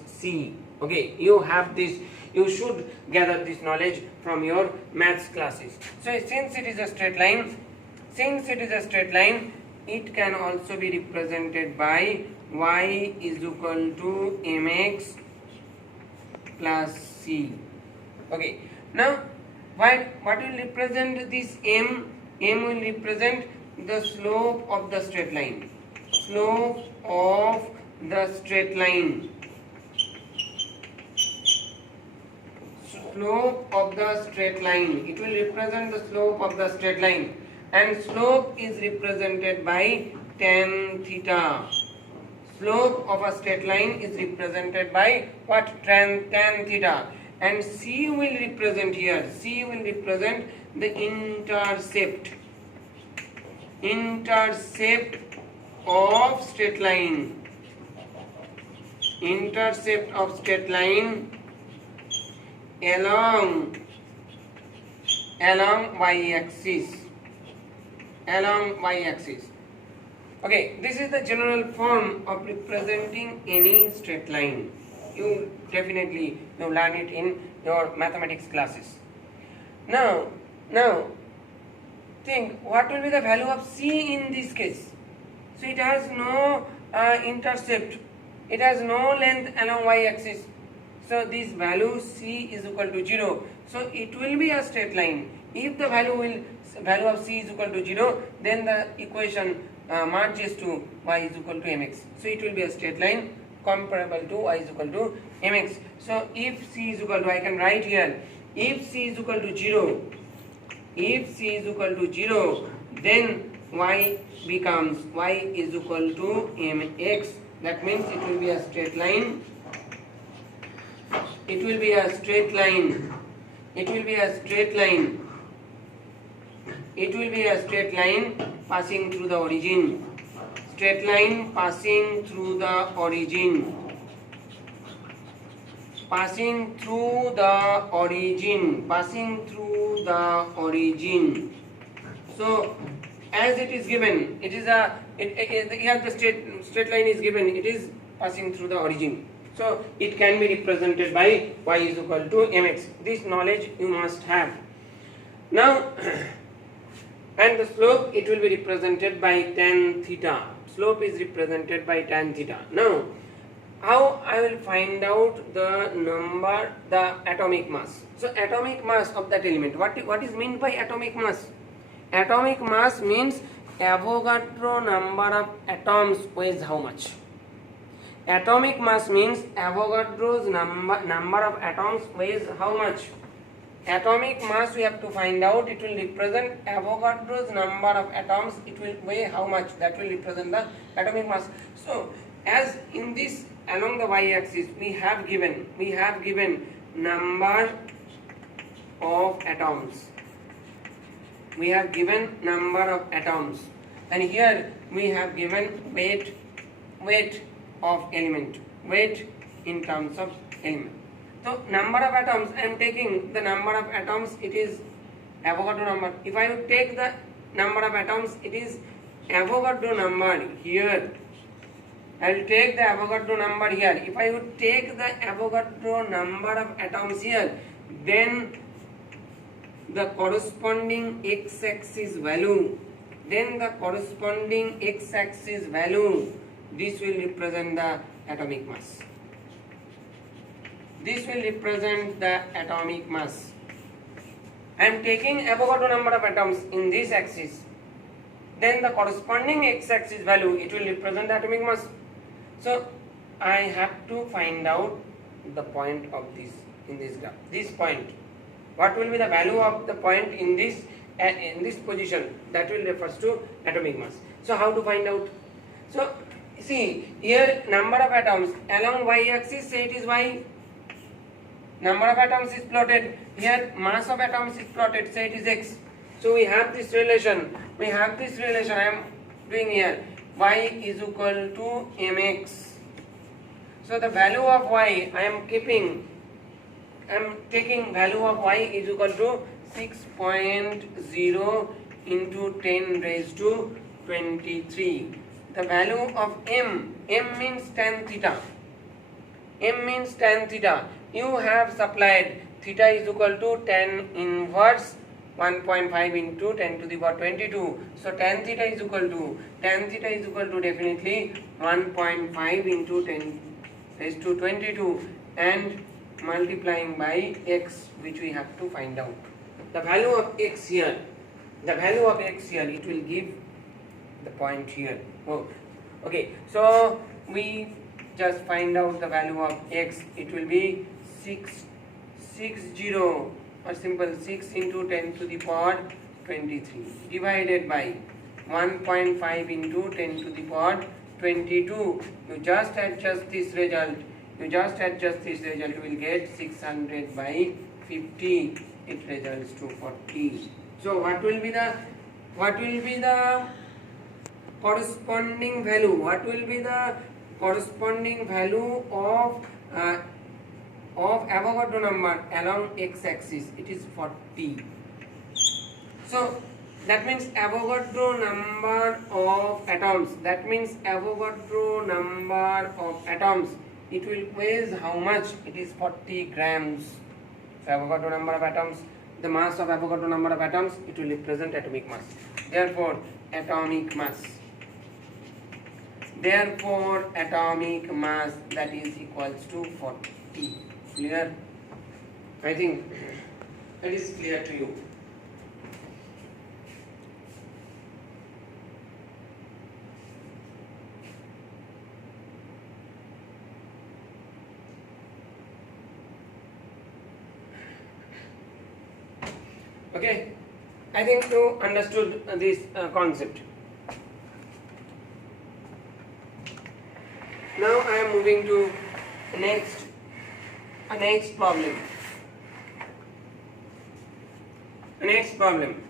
c. Okay, you have this. You should gather this knowledge from your maths classes. So since it is a straight line, it can also be represented by y is equal to mx plus c. Okay. Now, what will represent this m? M will represent the slope of the straight line. Slope of the straight line. Slope of the straight line. It will represent the slope of the straight line. And slope is represented by tan theta. Slope of a straight line is represented by what? Tan theta. And C will represent here. C will represent the intercept. Intercept of straight line. Intercept of straight line along y-axis. Along y-axis. Okay, this is the general form of representing any straight line. You definitely learn it in your mathematics classes. Now think what will be the value of C in this case. So it has no intercept. It has no length along y-axis. So this value C is equal to 0. So it will be a straight line. If the value of C is equal to 0, then the equation merges to y is equal to mx. So it will be a straight line comparable to y is equal to mx. So if C is equal to, I can write here, if C is equal to 0, then y becomes y is equal to mx. That means it will be a straight line it will be a straight line. It will be a straight line. It will be a straight line passing through the origin. Straight line passing through the origin. Passing through the origin. Passing through the origin. So, as it is given, it is a here the straight line is given. It is passing through the origin. So, it can be represented by y is equal to mx. This knowledge you must have. Now, and the slope, it will be represented by tan theta. Slope is represented by tan theta. Now, how I will find out the number, the atomic mass. So, atomic mass of that element. What is meant by atomic mass? Atomic mass means Avogadro number of atoms weighs how much? Atomic mass means Avogadro's number of atoms weighs how much? Atomic mass we have to find out. It will represent Avogadro's number of atoms. It will weigh how much? That will represent the atomic mass. So, as in this along the y-axis we have given number of atoms. We have given number of atoms, and here we have given weight of element, weight in terms of element. So number of atoms, I am taking the number of atoms, it is Avogadro number. If I would take the number of atoms, it is Avogadro number here. I will take the Avogadro number here. If I would take the Avogadro number of atoms here, then the corresponding x-axis value, this will represent the atomic mass. This will represent the atomic mass. I am taking Avogadro number of atoms in this axis. Then the corresponding x-axis value, it will represent the atomic mass. So I have to find out the point of this in this graph. This point. What will be the value of the point in this position? That will refers to atomic mass. So how to find out? So see here number of atoms along y-axis, say it is y. Number of atoms is plotted. Here mass of atoms is plotted, say it is x. So we have this relation. I am doing here. Y is equal to mx. So the value of y I am taking value of y is equal to 6.0 into 10 raised to 23. The value of m means tan theta. You have supplied theta is equal to tan inverse 1.5 into 10 to the power 22. So tan theta is equal to definitely 1.5 into 10 raised to 22 and multiplying by x, which we have to find out. The value of x here, it will give the point here. Oh, okay. So we just find out the value of x. It will be 660 or simple 6 into 10 to the power 23 divided by 1.5 into 10 to the power 22. You just adjust this result. You will get 600 by 50. It results to 40. So what will be the corresponding value? What will be the corresponding value of Avogadro number along x-axis? It is 40. So that means Avogadro number of atoms. It will weigh how much? It is 40 grams. So Avogadro number of atoms, the mass of Avogadro number of atoms, it will represent atomic mass. Therefore, atomic mass that is equals to 40. Clear? I think that is clear to you. Okay, I think you understood this concept. Now I am moving to next Next problem. Next problem.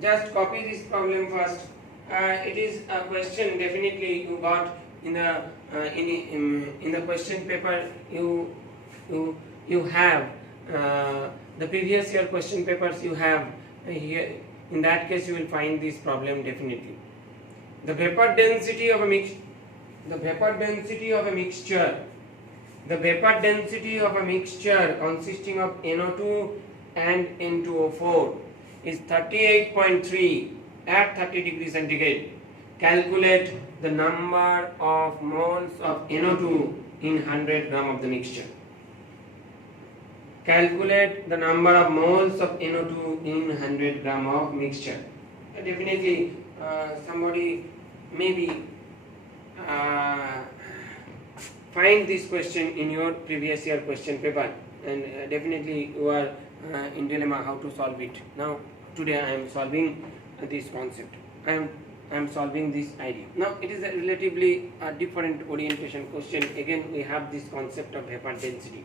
Just copy this problem first. It is a question definitely you got in the in the question paper. You have the previous year question papers you have here. In that case, you will find this problem definitely. The vapor density of a mixture. The vapor density of a mixture. The vapor density of a mixture consisting of NO2 and N2O4 is 38.3 at 30 degrees centigrade. Calculate the number of moles of NO2 in 100 gram of the mixture. Calculate the number of moles of NO2 in 100 gram of mixture. Definitely somebody maybe find this question in your previous year question paper, and definitely you are in dilemma how to solve it. Now today I am solving this concept. I am solving this idea. Now it is a relatively different orientation question. Again we have this concept of vapor density.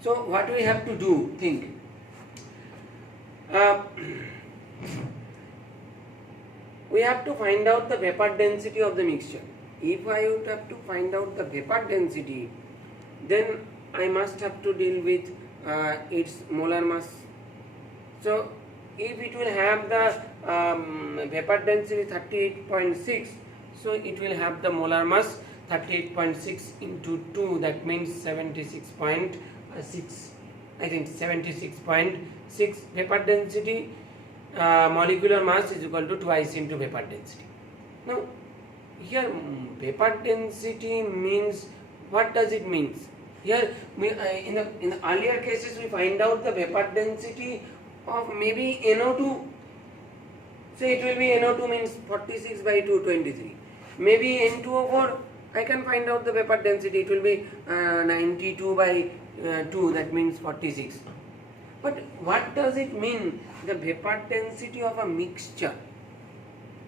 So what we have to do, think. We have to find out the vapor density of the mixture. If I would have to find out the vapor density, then I must have to deal with its molar mass. So if it will have the vapor density 38.6, so it will have the molar mass 38.6 into 2, that means 76.6. I think 76.6 vapor density. Molecular mass is equal to twice into vapor density. Now here vapor density means, what does it mean? Here in the earlier cases we find out the vapor density of maybe NO2. Say it will be NO2 means 46 by 223. Maybe N2O4 I can find out the vapor density, it will be 92 by 2, that means 46. But what does it mean, the vapor density of a mixture?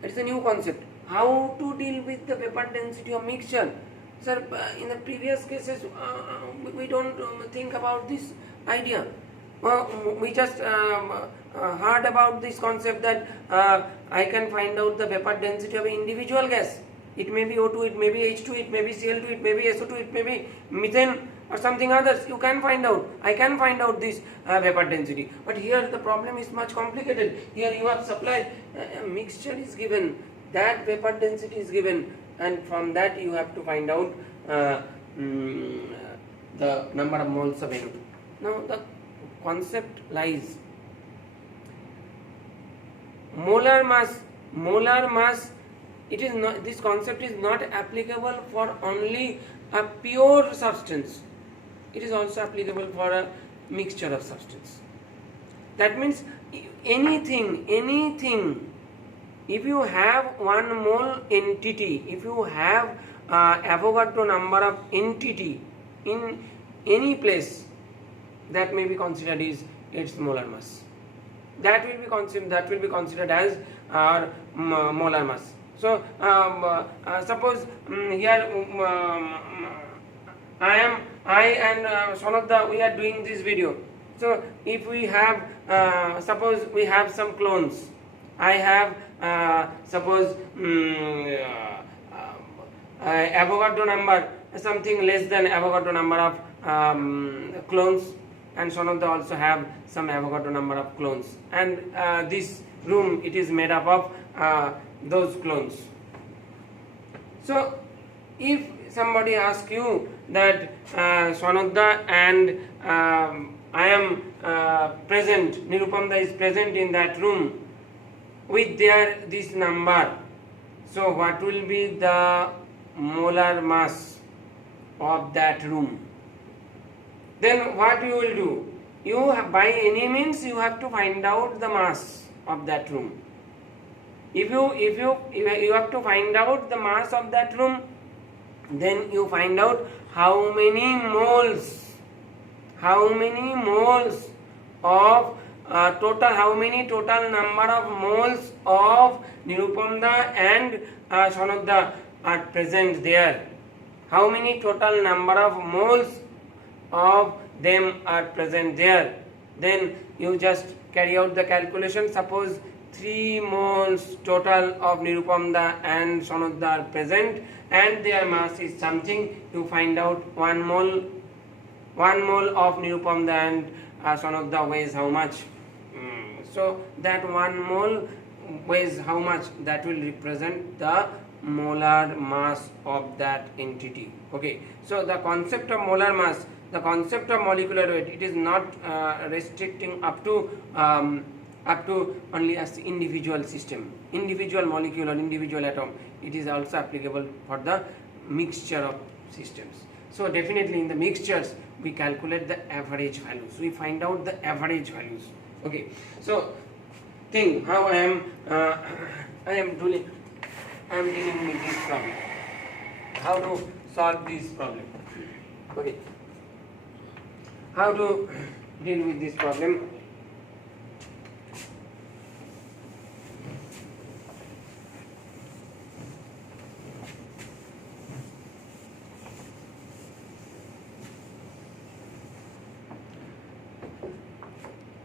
It is a new concept. How to deal with the vapor density of mixture? Sir, in the previous cases we don't think about this idea. We just heard about this concept that I can find out the vapor density of an individual gas. It may be O2, it may be H2, it may be Cl2, it may be SO2, it may be methane or something others. You can find out. I can find out this vapor density. But here the problem is much complicated. Here you have supplied a mixture is given, that vapor density is given, and from that you have to find out the number of moles of NO2. Now the concept lies. Molar mass. It is not, this concept is not applicable for only a pure substance. It is also applicable for a mixture of substance. That means anything, if you have 1 mole entity, if you have Avogadro number of entity in any place, that may be considered is its molar mass. That will be considered as our molar mass. So suppose here I and Sonodda, we are doing this video. So if we have suppose we have some clones. I have suppose Avogadro number something less than Avogadro number of clones, and Sonodda also have some Avogadro number of clones, and this room, it is made up of those clones. So if somebody asks you that Sonodda and I am present, Nirupamda is present in that room with this number, so what will be the molar mass of that room? Then what you will do? You have, by any means you have to find out the mass of that room. If you have to find out the mass of that room, then you find out how many moles of total number of moles of Nirupamda and Sonodda are present there. How many total number of moles of them are present there. Then you just carry out the calculation. Suppose 3 moles total of Nirupamda and Sanodda are present and their mass is something. You find out 1 mole of Nirupamda and Sanodda weighs how much. So that 1 mole weighs how much? That will represent the molar mass of that entity. Okay, so the concept of molar mass, the concept of molecular weight, it is not restricting up to only as individual system, individual molecule or individual atom. It is also applicable for the mixture of systems. So definitely in the mixtures we calculate the average values. We find out the average values. Okay, so think how I am dealing with this problem. How to solve this problem? Okay, how to deal with this problem?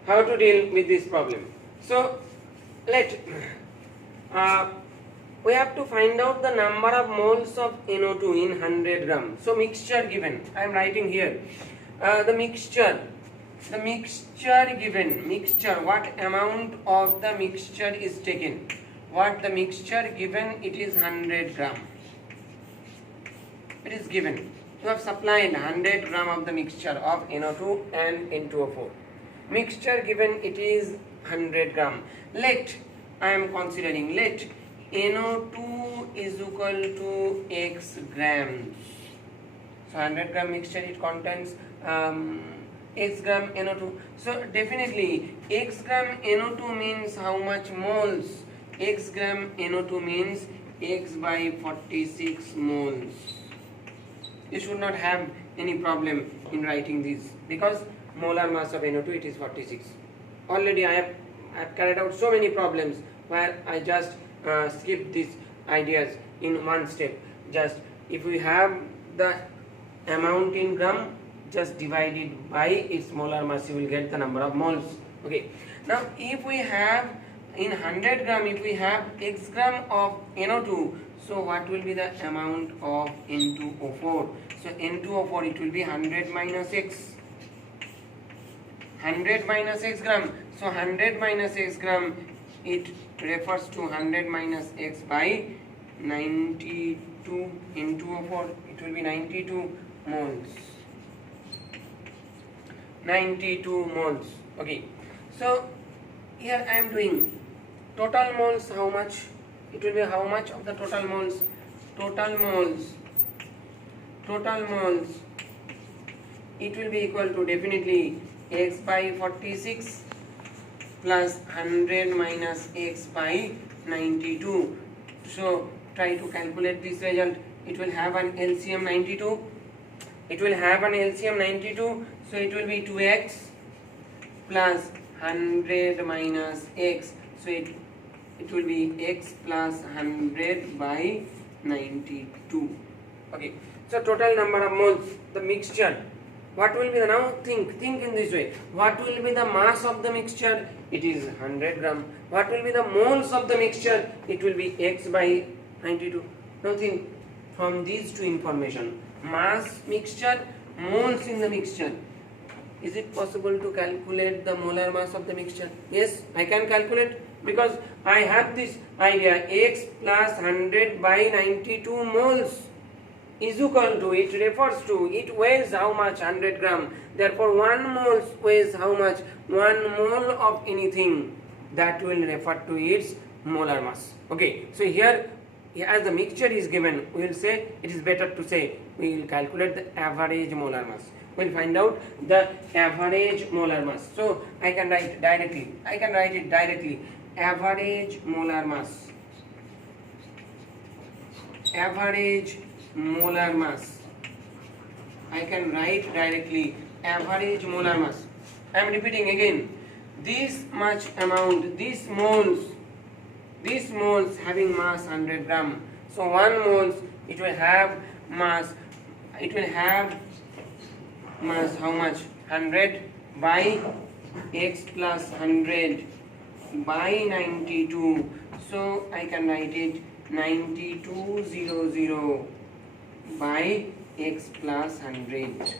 How to deal with this problem? So we have to find out the number of moles of NO2 in 100 gram. So mixture given, I am writing here the mixture given, what amount of the mixture is taken, what the mixture given, it is 100 gram, it is given. You have supplied 100 gram of the mixture of NO2 and N2O4. Mixture given, it is 100 gram. Let NO2 is equal to X grams. So 100 gram mixture, it contains X gram NO2. So definitely X gram NO2 means how much moles? X gram NO2 means X by 46 moles. You should not have any problem in writing this because molar mass of NO2, it is 46. Already I have carried out so many problems where I just skip these ideas in one step. Just if we have the amount in gram, just divide it by its molar mass, you will get the number of moles. Okay. Now if we have in 100 gram, if we have X gram of NO2, so what will be the amount of N2O4? So N2O4, it will be 100 minus X. 100 minus X gram. So 100 minus X gram, it refers to 100 minus X by 92 N2O4. It will be 92 moles. 92 moles. Okay. So here I am doing total moles. How much? It will be how much of the total moles? Total moles. It will be equal to definitely X by 46 plus 100 minus X by 92. So try to calculate this result. It will have an LCM 92. It will have an LCM 92. So it will be 2x plus 100 minus x. So it will be x plus 100 by 92. Okay. So total number of moles, the mixture. What will be the, now think in this way. What will be the mass of the mixture? It is 100 gram. What will be the moles of the mixture? It will be x by 92. Now think from these two information, mass mixture, moles in the mixture. Is it possible to calculate the molar mass of the mixture? Yes, I can calculate because I have this idea, x plus 100 by 92 moles is equal to, it refers to, it weighs how much? 100 gram. Therefore 1 mole weighs how much? 1 mole of anything. That will refer to its molar mass. Okay, so here as the mixture is given, we will say, it is better to say, we will calculate the average molar mass. We will find out the average molar mass. So I can write it directly. Average molar mass. Average molar mass. I can write directly average molar mass. I am repeating again. This much amount, these moles having mass 100 gram. So 1 moles, it will have mass, it will have mass how much? 100 by x plus 100 by 92. So I can write it 9200 by x plus 100.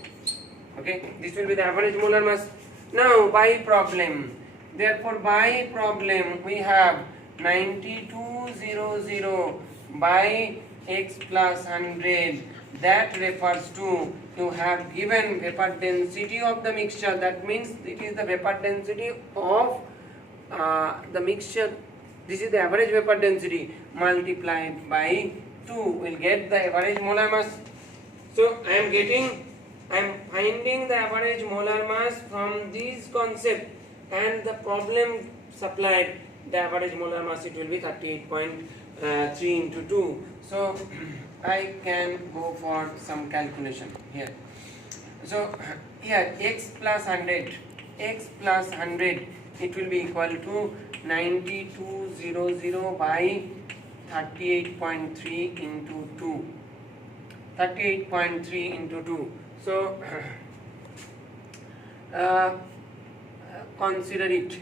Okay, this will be the average molar mass. Now by problem, therefore by problem we have 9200 by x plus 100. That refers to, you have given vapor density of the mixture. That means it is the vapor density of the mixture. This is the average vapor density multiplied by 2 will get the average molar mass. So I am finding the average molar mass from this concept, and the problem supplied the average molar mass, it will be 38.3 into 2. So I can go for some calculation here. So here x plus 100, it will be equal to 9200 by 38.3 into 2. 38.3 into 2. So consider it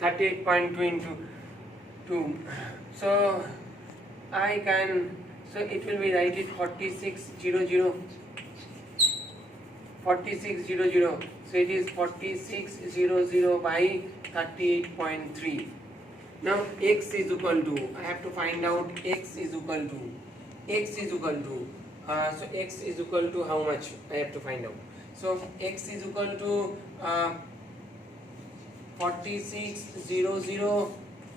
38.2 into 2. So I can, so it will be write it 4600. So it is 4600 by 38.3. Now x is equal to, I have to find out x is equal to so x is equal to how much I have to find out. So x is equal to 4600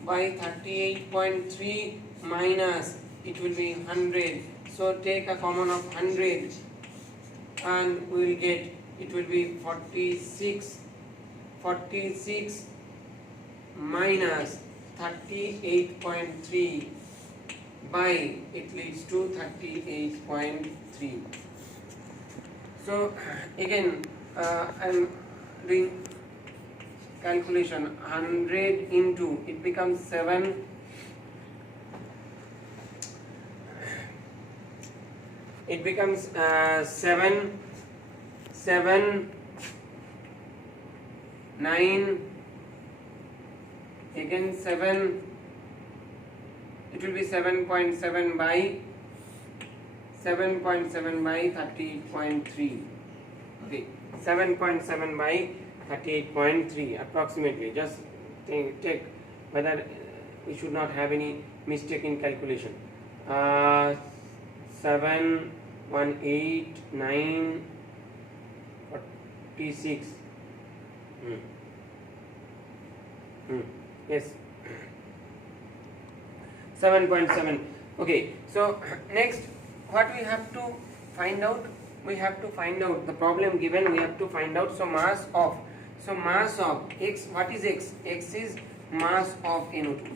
by 38.3 minus, it will be 100. So take a common of 100 and we will get, it will be 46 minus 38.3 by, it leads to 38.3. So again I am doing calculation. 100 into, it becomes 7, it becomes 7 9, again 7, it will be 7.7 by 38.3. Okay, 7.7 by 38.3 approximately. Just take whether we should not have any mistake in calculation. 7, 1, 8, 9, 46. Yes, 7.7. Okay, so next what we have to find out? We have to find out the problem given. We have to find out, so mass of x. What is x? X is mass of NO2.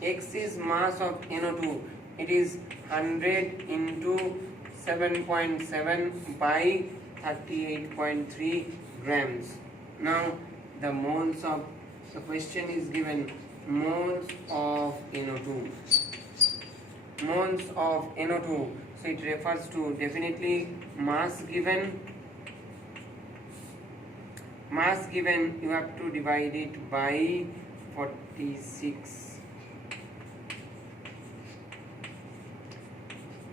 X is mass of NO2. It is 100 into 7.7 by 38.3 grams. Now the moles of, the question is given moles of NO2. Moles of NO2. So it refers to definitely mass given. Mass given, you have to divide it by 46.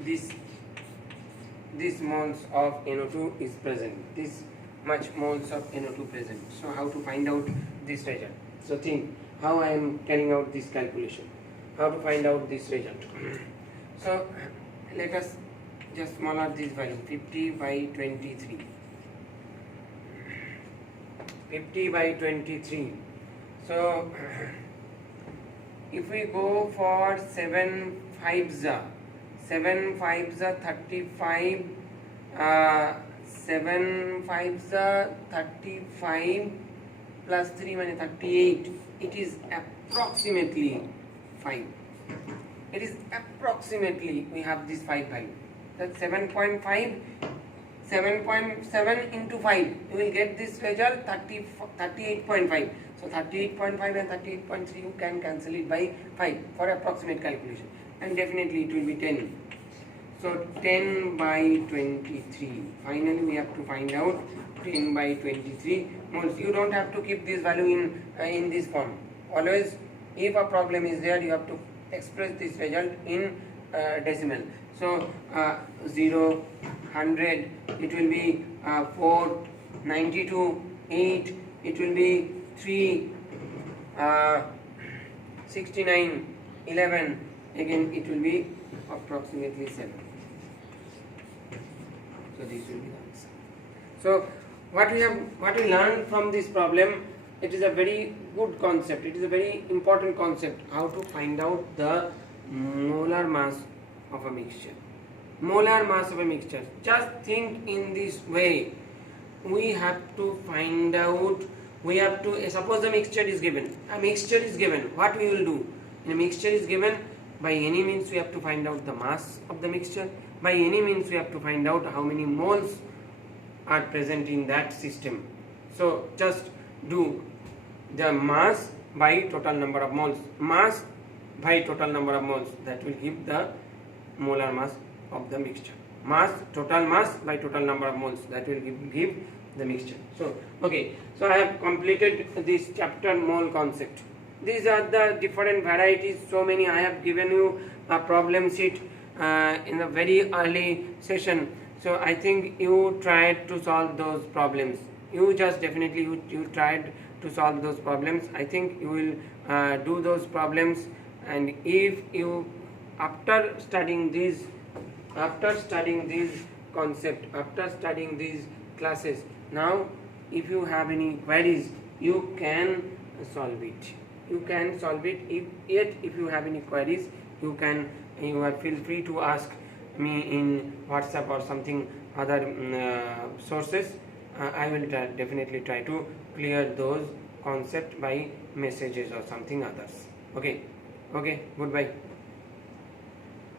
This moles of NO2 is present. This much moles of NO2 present. So how to find out this result? So think how I am carrying out this calculation. How to find out this result? So let us just smaller this value, 50 by 23. 50 by 23. So if we go for 7 5s are 35, 7 5s are 35 plus 3 means 38. It is approximately 5. It is approximately, we have this 5 value. That's 7.5. 7.7 into 5, you will get this result 38.5. So 38.5 and 38.3 you can cancel it by 5 for approximate calculation, and definitely it will be 10. So 10 by 23. Finally, we have to find out 10 by 23 moles. You don't have to keep this value in this form. Always, if a problem is there, you have to express this result in decimal. So 0, 100, it will be 4, 92, 8, it will be 3, 69, 11, again it will be approximately 7. So this will be the answer. So what we learned from this problem, it is a very good concept, it is a very important concept, how to find out the molar mass of a mixture. Molar mass of a mixture. Just think in this way. We have to find out, we have to, suppose a mixture is given. A mixture is given. What we will do? A mixture is given, by any means we have to find out the mass of the mixture. By any means we have to find out how many moles are present in that system. So just do the mass by total number of moles. Mass by total number of moles. That will give the molar mass of the mixture. Mass, total mass by total number of moles. That will give the mixture. So, okay. So I have completed this chapter, mole concept. These are the different varieties. So many. I have given you a problem sheet in the very early session. So I think you tried to solve those problems. You just definitely you tried to solve those problems. I think you will do those problems, and if you after studying these concept, after studying these classes, now if you have any queries, you can solve it. You can solve it. If you have any queries, you are feel free to ask me in WhatsApp or something other sources. I will definitely try to clear those concept by messages or something others. Okay, goodbye.